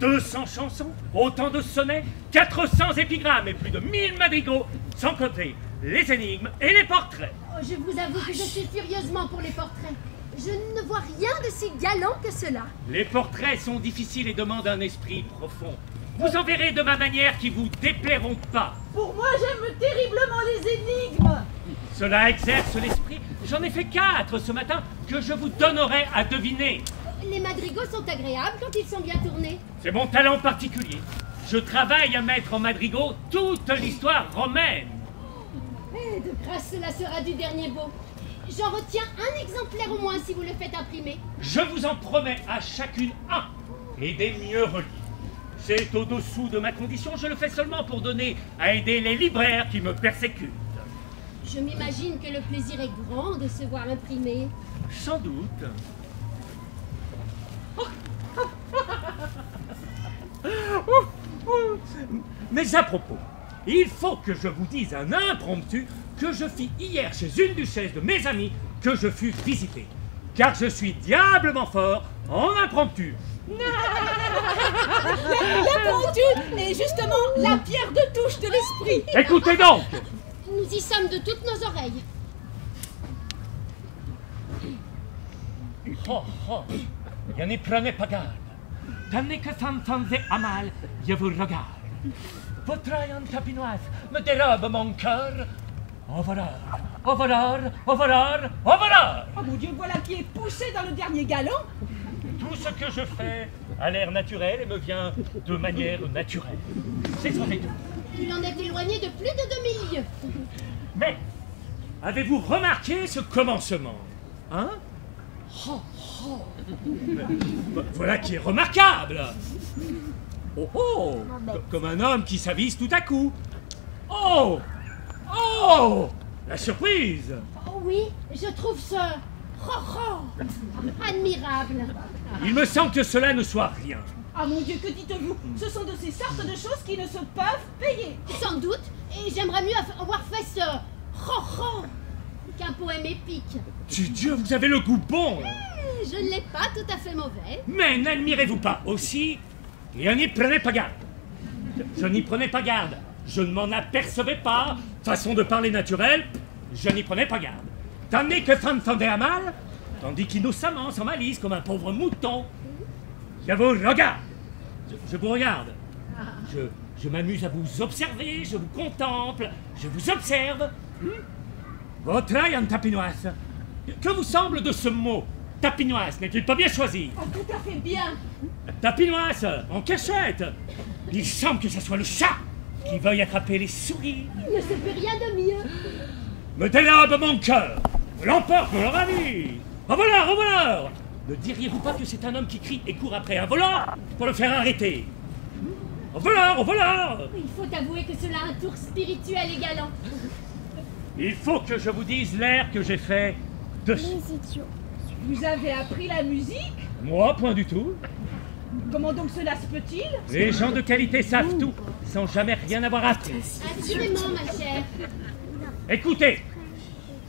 200 chansons, autant de sonnets, 400 épigrammes et plus de 1000 madrigaux, sans compter les énigmes et les portraits. Oh, je vous avoue que je suis furieusement pour les portraits. Je ne vois rien de si galant que cela. Les portraits sont difficiles et demandent un esprit profond. Vous en verrez de ma manière qui vous déplairont pas. Pour moi, j'aime terriblement les énigmes. Cela exerce l'esprit. J'en ai fait 4 ce matin que je vous donnerai à deviner. Les madrigaux sont agréables quand ils sont bien tournés. C'est mon talent particulier. Je travaille à mettre en madrigaux toute l'histoire romaine. Eh, de grâce, cela sera du dernier beau. J'en retiens un exemplaire au moins si vous le faites imprimer. Je vous en promets à chacune un, et des mieux relis. C'est au-dessous de ma condition, je le fais seulement pour donner à aider les libraires qui me persécutent. Je m'imagine que le plaisir est grand de se voir imprimer. Sans doute. Mais à propos, il faut que je vous dise un impromptu que je fis hier chez une duchesse de mes amies que je fus visiter. Car je suis diablement fort en impromptu. L'impromptu est justement la pierre de touche de l'esprit. Écoutez donc. Nous y sommes de toutes nos oreilles. Oh, oh, je n'y prenais pas garde. Tandis que ça me faisait à mal, je vous regarde. Votre œil en tapinoise me dérobe mon cœur. Au voleur, au voleur, au voleur, au voleur. Oh mon Dieu, voilà qui est poussé dans le dernier galop. Tout ce que je fais a l'air naturel et me vient de manière naturelle. C'est son état. Il en est éloigné de plus de 2000 lieues. Mais, avez-vous remarqué ce commencement? Hein? Oh, oh. Voilà qui est remarquable. Oh, oh. Comme un homme qui s'avise tout à coup. Oh! Oh! La surprise! Oh oui, je trouve ce Admirable. Il me semble que cela ne soit rien. Ah mon Dieu, que dites-vous? Ce sont de ces sortes de choses qui ne se peuvent payer. Sans doute, et j'aimerais mieux avoir fait ce qu'un poème épique. Dieu, vous avez le goût bon. Je ne l'ai pas tout à fait mauvais. Mais n'admirez-vous pas aussi? Et n'y prenez pas garde. Je n'y prenais pas garde. Je ne m'en apercevais pas. Façon de parler naturelle, je n'y prenais pas garde. Tandis que fendait à mal, tandis qu'innocemment, sans malice, comme un pauvre mouton, je vous regarde. Je vous regarde. Je m'amuse à vous observer, je vous contemple, je vous observe. Votre œil en tapinoise. Que vous semble de ce mot? Tapinoise, n'est-il pas bien choisi? Oh, tout à fait bien. Tapinoise, en cachette. Il semble que ce soit le chat qui veuille attraper les souris. Il ne se fait rien de mieux. Me délabe mon cœur, me l'emporte mon ami. Un voleur, un voleur. Ne diriez-vous pas que c'est un homme qui crie et court après un voleur pour le faire arrêter? Un voleur, un voleur. Il faut avouer que cela a un tour spirituel et galant. Il faut que je vous dise l'air que j'ai fait dessus. Vous avez appris la musique? Moi, point du tout. Comment donc cela se peut-il? Les gens de qualité savent tout, sans jamais rien avoir appris. Assurément, ma chère. Écoutez,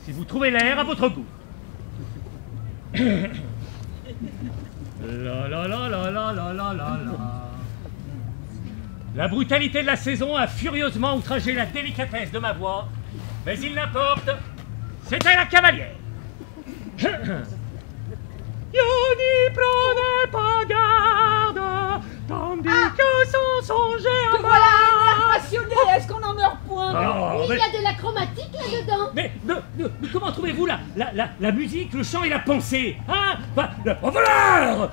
si vous trouvez l'air à votre goût. La la la la la la la la la. La brutalité de la saison a furieusement outragé la délicatesse de ma voix, mais il n'importe, c'était la cavalière. Je n'y prenais pas garde, tandis que sans songer à Voilà un air passionné, est-ce qu'on n'en meurt point? Oh, Il y a de la chromatique là-dedans. mais comment trouvez-vous la musique, le chant et la pensée? Hein? Au voleur!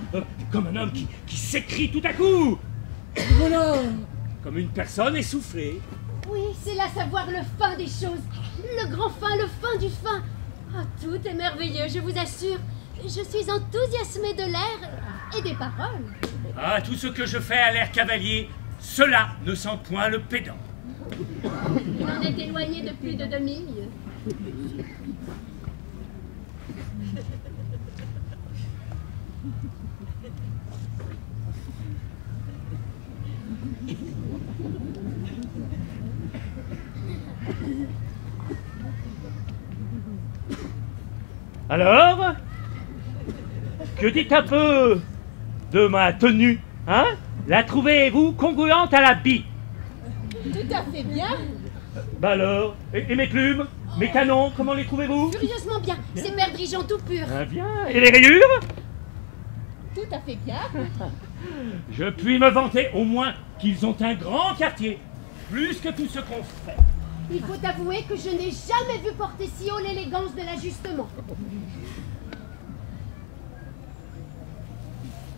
Comme un homme qui s'écrie tout à coup. Au voleur! Comme une personne essoufflée. Oui, c'est là savoir le fin des choses. Le grand fin, le fin du fin. Ah, tout est merveilleux, je vous assure. Je suis enthousiasmée de l'air et des paroles. Ah, tout ce que je fais à l'air cavalier, cela ne sent point le pédant. Il en est éloigné de plus de demi-lieue. Alors, que dites un peu de ma tenue, hein? La trouvez-vous congruente à la bille? Tout à fait bien. Bah alors, et mes plumes? Mes canons, comment les trouvez-vous? Furieusement bien, c'est perdrigent tout pur. Ah bien, et les rayures? Tout à fait bien. Je puis me vanter au moins qu'ils ont un grand quartier, plus que tout ce qu'on fait. Il faut avouer que je n'ai jamais vu porter si haut l'élégance de l'ajustement.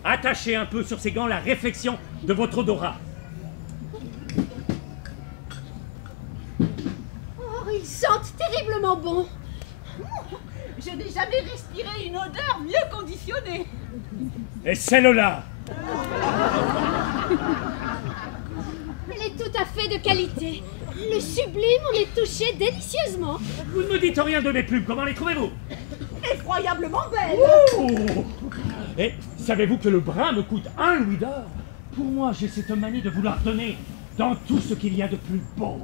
Attachez un peu sur ces gants la réflexion de votre odorat. Oh, ils sentent terriblement bon. Je n'ai jamais respiré une odeur mieux conditionnée. Et celle-là? Elle est tout à fait de qualité. Le sublime en est touché délicieusement. Vous ne me dites rien de mes plumes, comment les trouvez-vous? Effroyablement belle. Oh! Et savez-vous que le brun me coûte 1 louis d'or? Pour moi, j'ai cette manie de vouloir donner dans tout ce qu'il y a de plus beau.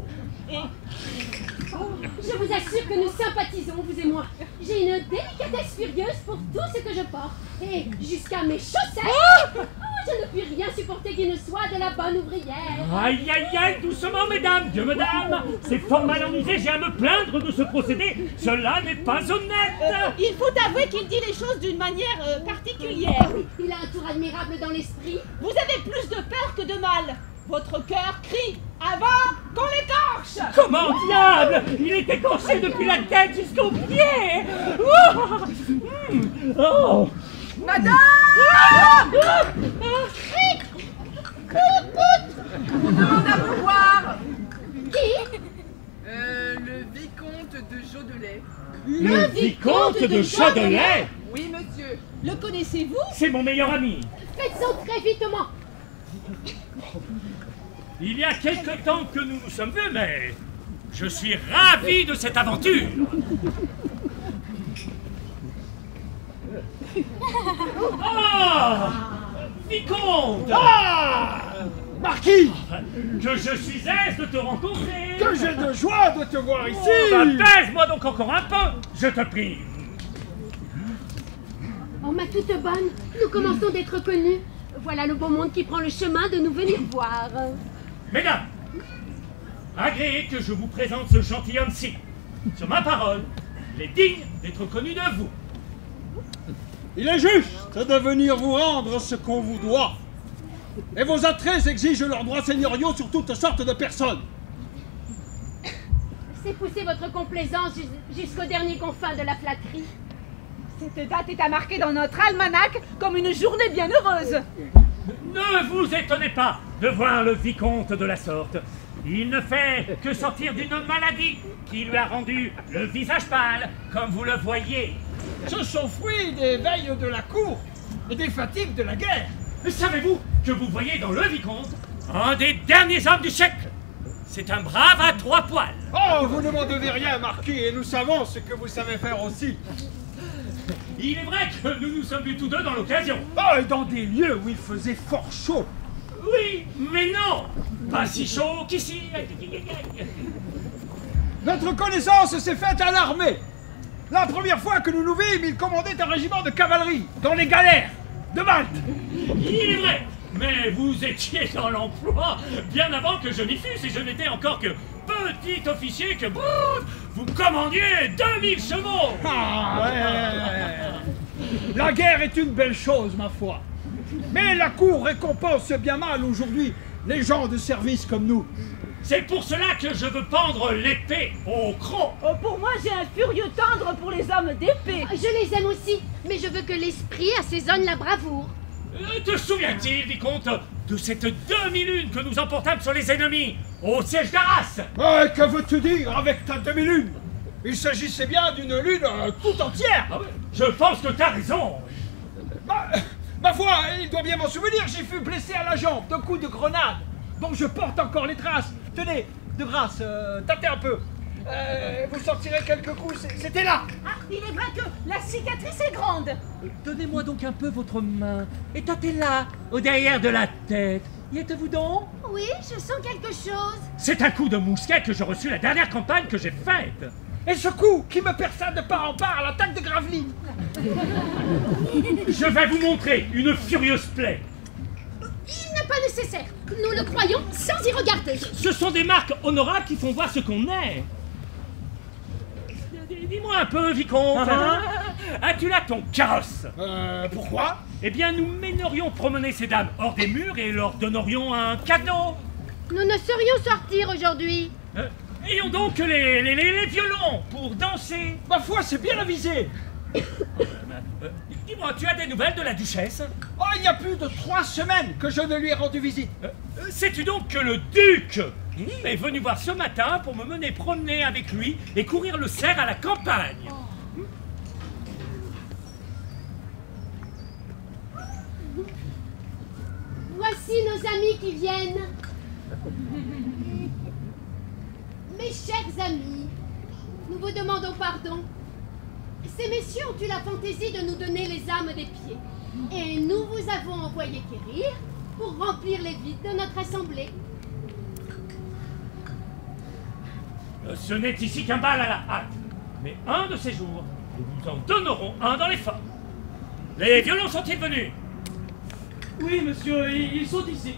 Je vous assure que nous sympathisons, vous et moi. J'ai une délicatesse furieuse pour tout ce que je porte. Et jusqu'à mes chaussettes. Oh, je ne puis rien supporter qui ne soit de la bonne ouvrière. Aïe, aïe, aïe, doucement, mesdames, Dieu me damne. C'est fort mal amusé, j'ai à me plaindre de ce procédé. Cela n'est pas honnête. Il faut avouer qu'il dit les choses d'une manière particulière. Il a un tour admirable dans l'esprit. Vous avez plus de peur que de mal. Votre cœur crie avant qu'on l'écorche. Comment diable? Il est écorché depuis la tête jusqu'aux pieds. Oh! Madame! On demande à vous voir. Qui? Le vicomte de Jodelet. Le vicomte de Chaudelet? Oui, monsieur. Le connaissez-vous? C'est mon meilleur ami. Faites-en très vitement. Il y a quelque temps que nous nous sommes vus, mais je suis ravi de cette aventure. Ah, vicomte! Ah! Marquis! Que je suis aise de te rencontrer! Que j'ai de joie de te voir ici! Oh, bah, baise-moi donc encore un peu, je te prie! Oh, ma toute bonne, nous commençons d'être connus. Voilà le beau monde qui prend le chemin de nous venir voir. Mesdames, agréez que je vous présente ce gentilhomme-ci. Sur ma parole, il est digne d'être connu de vous. Il est juste de venir vous rendre ce qu'on vous doit. Et vos attraits exigent leurs droits seigneuriaux sur toutes sortes de personnes. C'est pousser votre complaisance jusqu'au dernier confin de la flatterie. Cette date est à marquer dans notre almanach comme une journée bien heureuse. Ne vous étonnez pas de voir le vicomte de la sorte. Il ne fait que sortir d'une maladie qui lui a rendu le visage pâle, comme vous le voyez. Ce sont fruits des veilles de la cour et des fatigues de la guerre. Savez-vous que vous voyez dans le vicomte un des derniers hommes du siècle? C'est un brave à 3 poils. Oh, vous ne m'en devez rien, Marquis, et nous savons ce que vous savez faire aussi. Il est vrai que nous nous sommes vus tous deux dans l'occasion. Oh, et dans des lieux où il faisait fort chaud. Oui, mais non, pas si chaud qu'ici. Notre connaissance s'est faite à l'armée. La première fois que nous nous vîmes, il commandait un régiment de cavalerie dans les galères de Malte. Il est vrai, mais vous étiez dans l'emploi bien avant que je n'y fusse et je n'étais encore que petit officier que vous commandiez 2000 chevaux. Ah, ouais. La guerre est une belle chose, ma foi. Mais la cour récompense bien mal aujourd'hui les gens de service comme nous. C'est pour cela que je veux pendre l'épée au croc. Oh, pour moi, j'ai un furieux tendre pour les hommes d'épée. Je les aime aussi, mais je veux que l'esprit assaisonne la bravoure. Te souviens-t-il, vicomte, de cette demi-lune que nous emportâmes sur les ennemis au siège d'Arras? Ouais, que veux-tu dire avec ta demi-lune? Il s'agissait bien d'une lune tout entière. Ah ouais, je pense que t'as raison. Ma foi, il doit bien m'en souvenir, j'y fus blessé à la jambe de coups de grenade, dont je porte encore les traces. Tenez, de grâce, tâtez un peu. Vous sortirez quelques coups, c'était là. Ah, il est vrai que la cicatrice est grande. Donnez-moi donc un peu votre main et tâtez-la au derrière de la tête. Y êtes-vous donc? Oui, je sens quelque chose. C'est un coup de mousquet que j'ai reçu la dernière campagne que j'ai faite. Et ce coup qui me perça de part en part à l'attaque de Gravelines. Je vais vous montrer une furieuse plaie. Il n'est pas nécessaire. Nous le croyons sans y regarder. Ce sont des marques honorables qui font voir ce qu'on est. Dis-moi un peu, vicomte. As-tu là ton carrosse? Pourquoi? Eh bien, nous mènerions promener ces dames hors des murs et leur donnerions un cadeau. Nous ne saurions sortir aujourd'hui. Ayons donc les violons pour danser. Ma foi, c'est bien avisé. Dis-moi, tu as des nouvelles de la duchesse? Oh, il y a plus de 3 semaines que je ne lui ai rendu visite. Sais-tu donc que le duc est venu voir ce matin pour me mener promener avec lui et courir le cerf à la campagne? Voici nos amis qui viennent. Mes chers amis, nous vous demandons pardon. Ces messieurs ont eu la fantaisie de nous donner les armes des pieds. Et nous vous avons envoyé quérir pour remplir les vides de notre assemblée. Ce n'est ici qu'un bal à la hâte. Mais un de ces jours, nous vous en donnerons un dans les forts. Les violons sont-ils venus? Oui, monsieur, ils sont ici.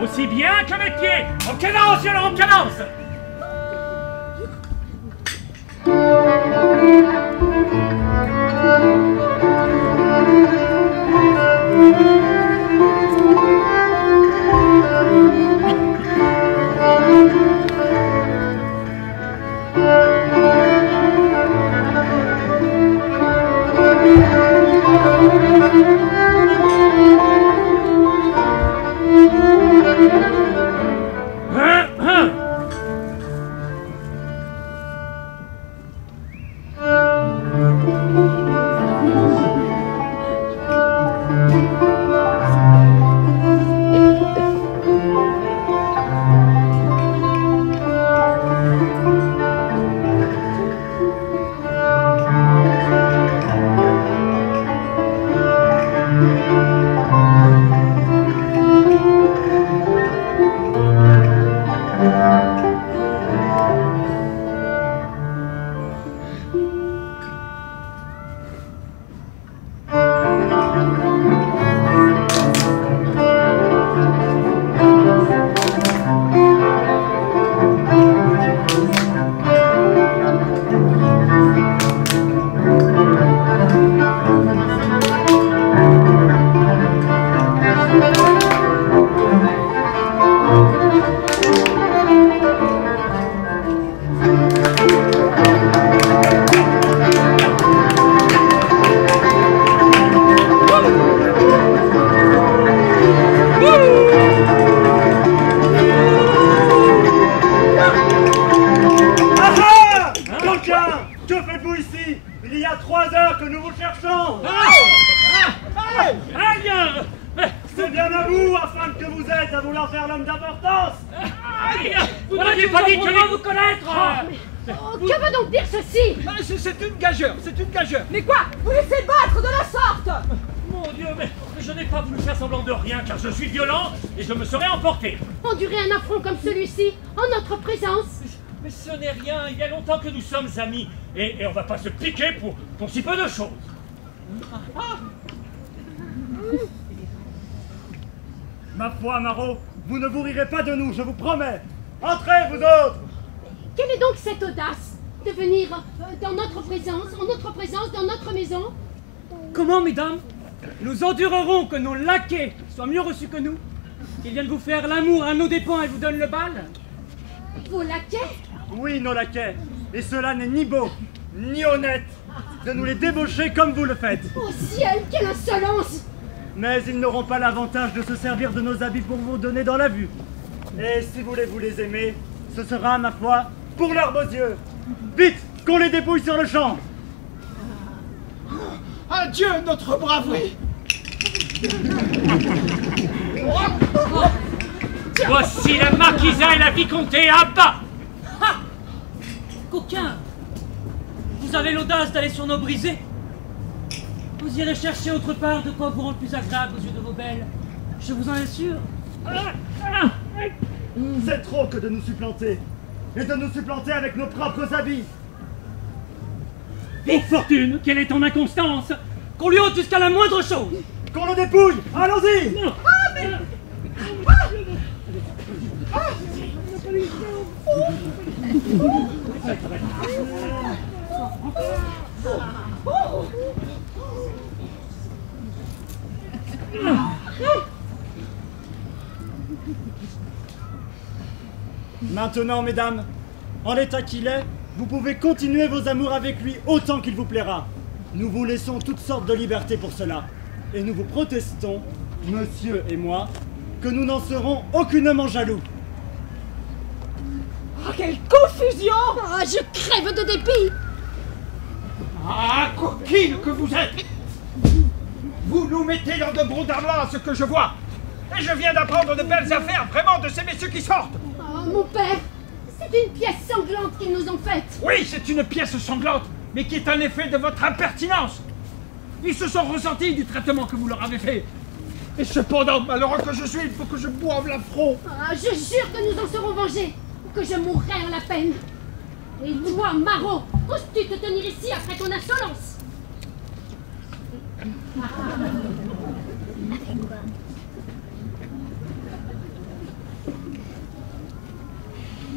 Aussi bien que mes pieds. En cadence, violon, en cadence. nous vous cherchons. Aïe! C'est bien à vous, afin que vous êtes à vouloir faire l'homme d'importance. Aïe! Vous n'aviez pas dit que j'allais vous connaître! Oh, que veut donc dire ceci? Ah, c'est une gageure, c'est une gageure. Mais quoi? Vous laissez battre de la sorte? Mon Dieu, mais je n'ai pas voulu faire semblant de rien, car je suis violent et je me serais emporté. Endurer un affront comme celui-ci, en notre présence? Mais ce n'est rien, il y a longtemps que nous sommes amis, et on va pas se piquer pour si peu de choses. Ma foi, Marot, vous ne vous rirez pas de nous, je vous promets. Entrez, vous autres. Quelle est donc cette audace de venir dans notre présence, dans notre maison? Comment, mesdames? Nous endurerons que nos laquais soient mieux reçus que nous, qu'ils viennent vous faire l'amour à nos dépens et vous donnent le bal? Vos laquais? Oui, nos laquais. Et cela n'est ni beau, ni honnête de nous les débaucher comme vous le faites. Au ciel, quelle insolence! Mais ils n'auront pas l'avantage de se servir de nos habits pour vous donner dans la vue. Et si voulez-vous les aimer, ce sera, ma foi, pour leurs beaux yeux. Vite, qu'on les dépouille sur le champ. Adieu, notre braverie. Voici la marquisa et la vicomtesse à bas. Ha! Coquin! Vous avez l'audace d'aller sur nos brisées? Vous irez chercher autre part de quoi vous rendre plus agréable aux yeux de vos belles. Je vous en assure. C'est trop que de nous supplanter. Et de nous supplanter avec nos propres habits. Pour fortune, quelle est ton inconstance? Qu'on lui ôte jusqu'à la moindre chose. Qu'on le dépouille. Allons-y. Maintenant, mesdames, en l'état qu'il est, vous pouvez continuer vos amours avec lui autant qu'il vous plaira. Nous vous laissons toutes sortes de libertés pour cela. Et nous vous protestons, monsieur et moi, que nous n'en serons aucunement jaloux. Oh, quelle confusion! Ah, je crève de dépit! Ah, coquine que vous êtes! Vous nous mettez dans de bons dardois à ce que je vois. Et je viens d'apprendre de belles affaires, vraiment, de ces messieurs qui sortent. Oh, mon père, c'est une pièce sanglante qu'ils nous ont faite. Oui, c'est une pièce sanglante, mais qui est un effet de votre impertinence. Ils se sont ressentis du traitement que vous leur avez fait. Et cependant, malheureux que je suis, il faut que je boive l'affront. Ah, je jure que nous en serons vengés, ou que je mourrai en la peine. Et toi, Marot, oses-tu te tenir ici après ton insolence?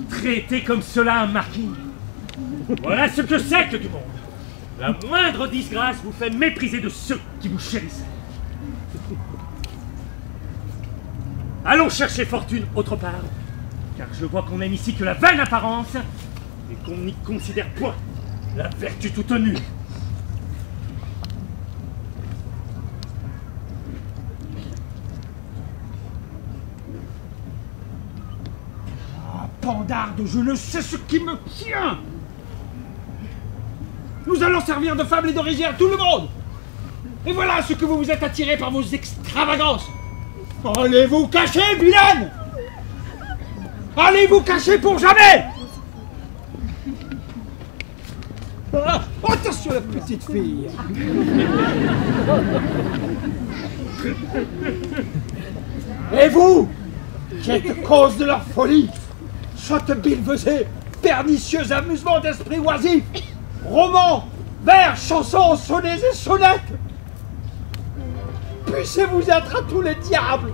Traiter comme cela un marquis. Voilà ce que c'est que du monde. La moindre disgrâce vous fait mépriser de ceux qui vous chérissent. Allons chercher fortune autre part, car je vois qu'on n'aime ici que la vaine apparence et qu'on n'y considère point la vertu toute nue. Ah, pandarde, je ne sais ce qui me tient. Nous allons servir de fable et de rizière tout le monde. Et voilà ce que vous vous êtes attiré par vos extravagances. Allez vous cacher, vilaine! Allez vous cacher pour jamais! Ah, attention la petite fille! Et vous, qui êtes cause de leur folie, sotte billevesée, pernicieux amusement d'esprit oisif, romans, vers, chansons, sonnets et sonnettes, puissez-vous être à tous les diables!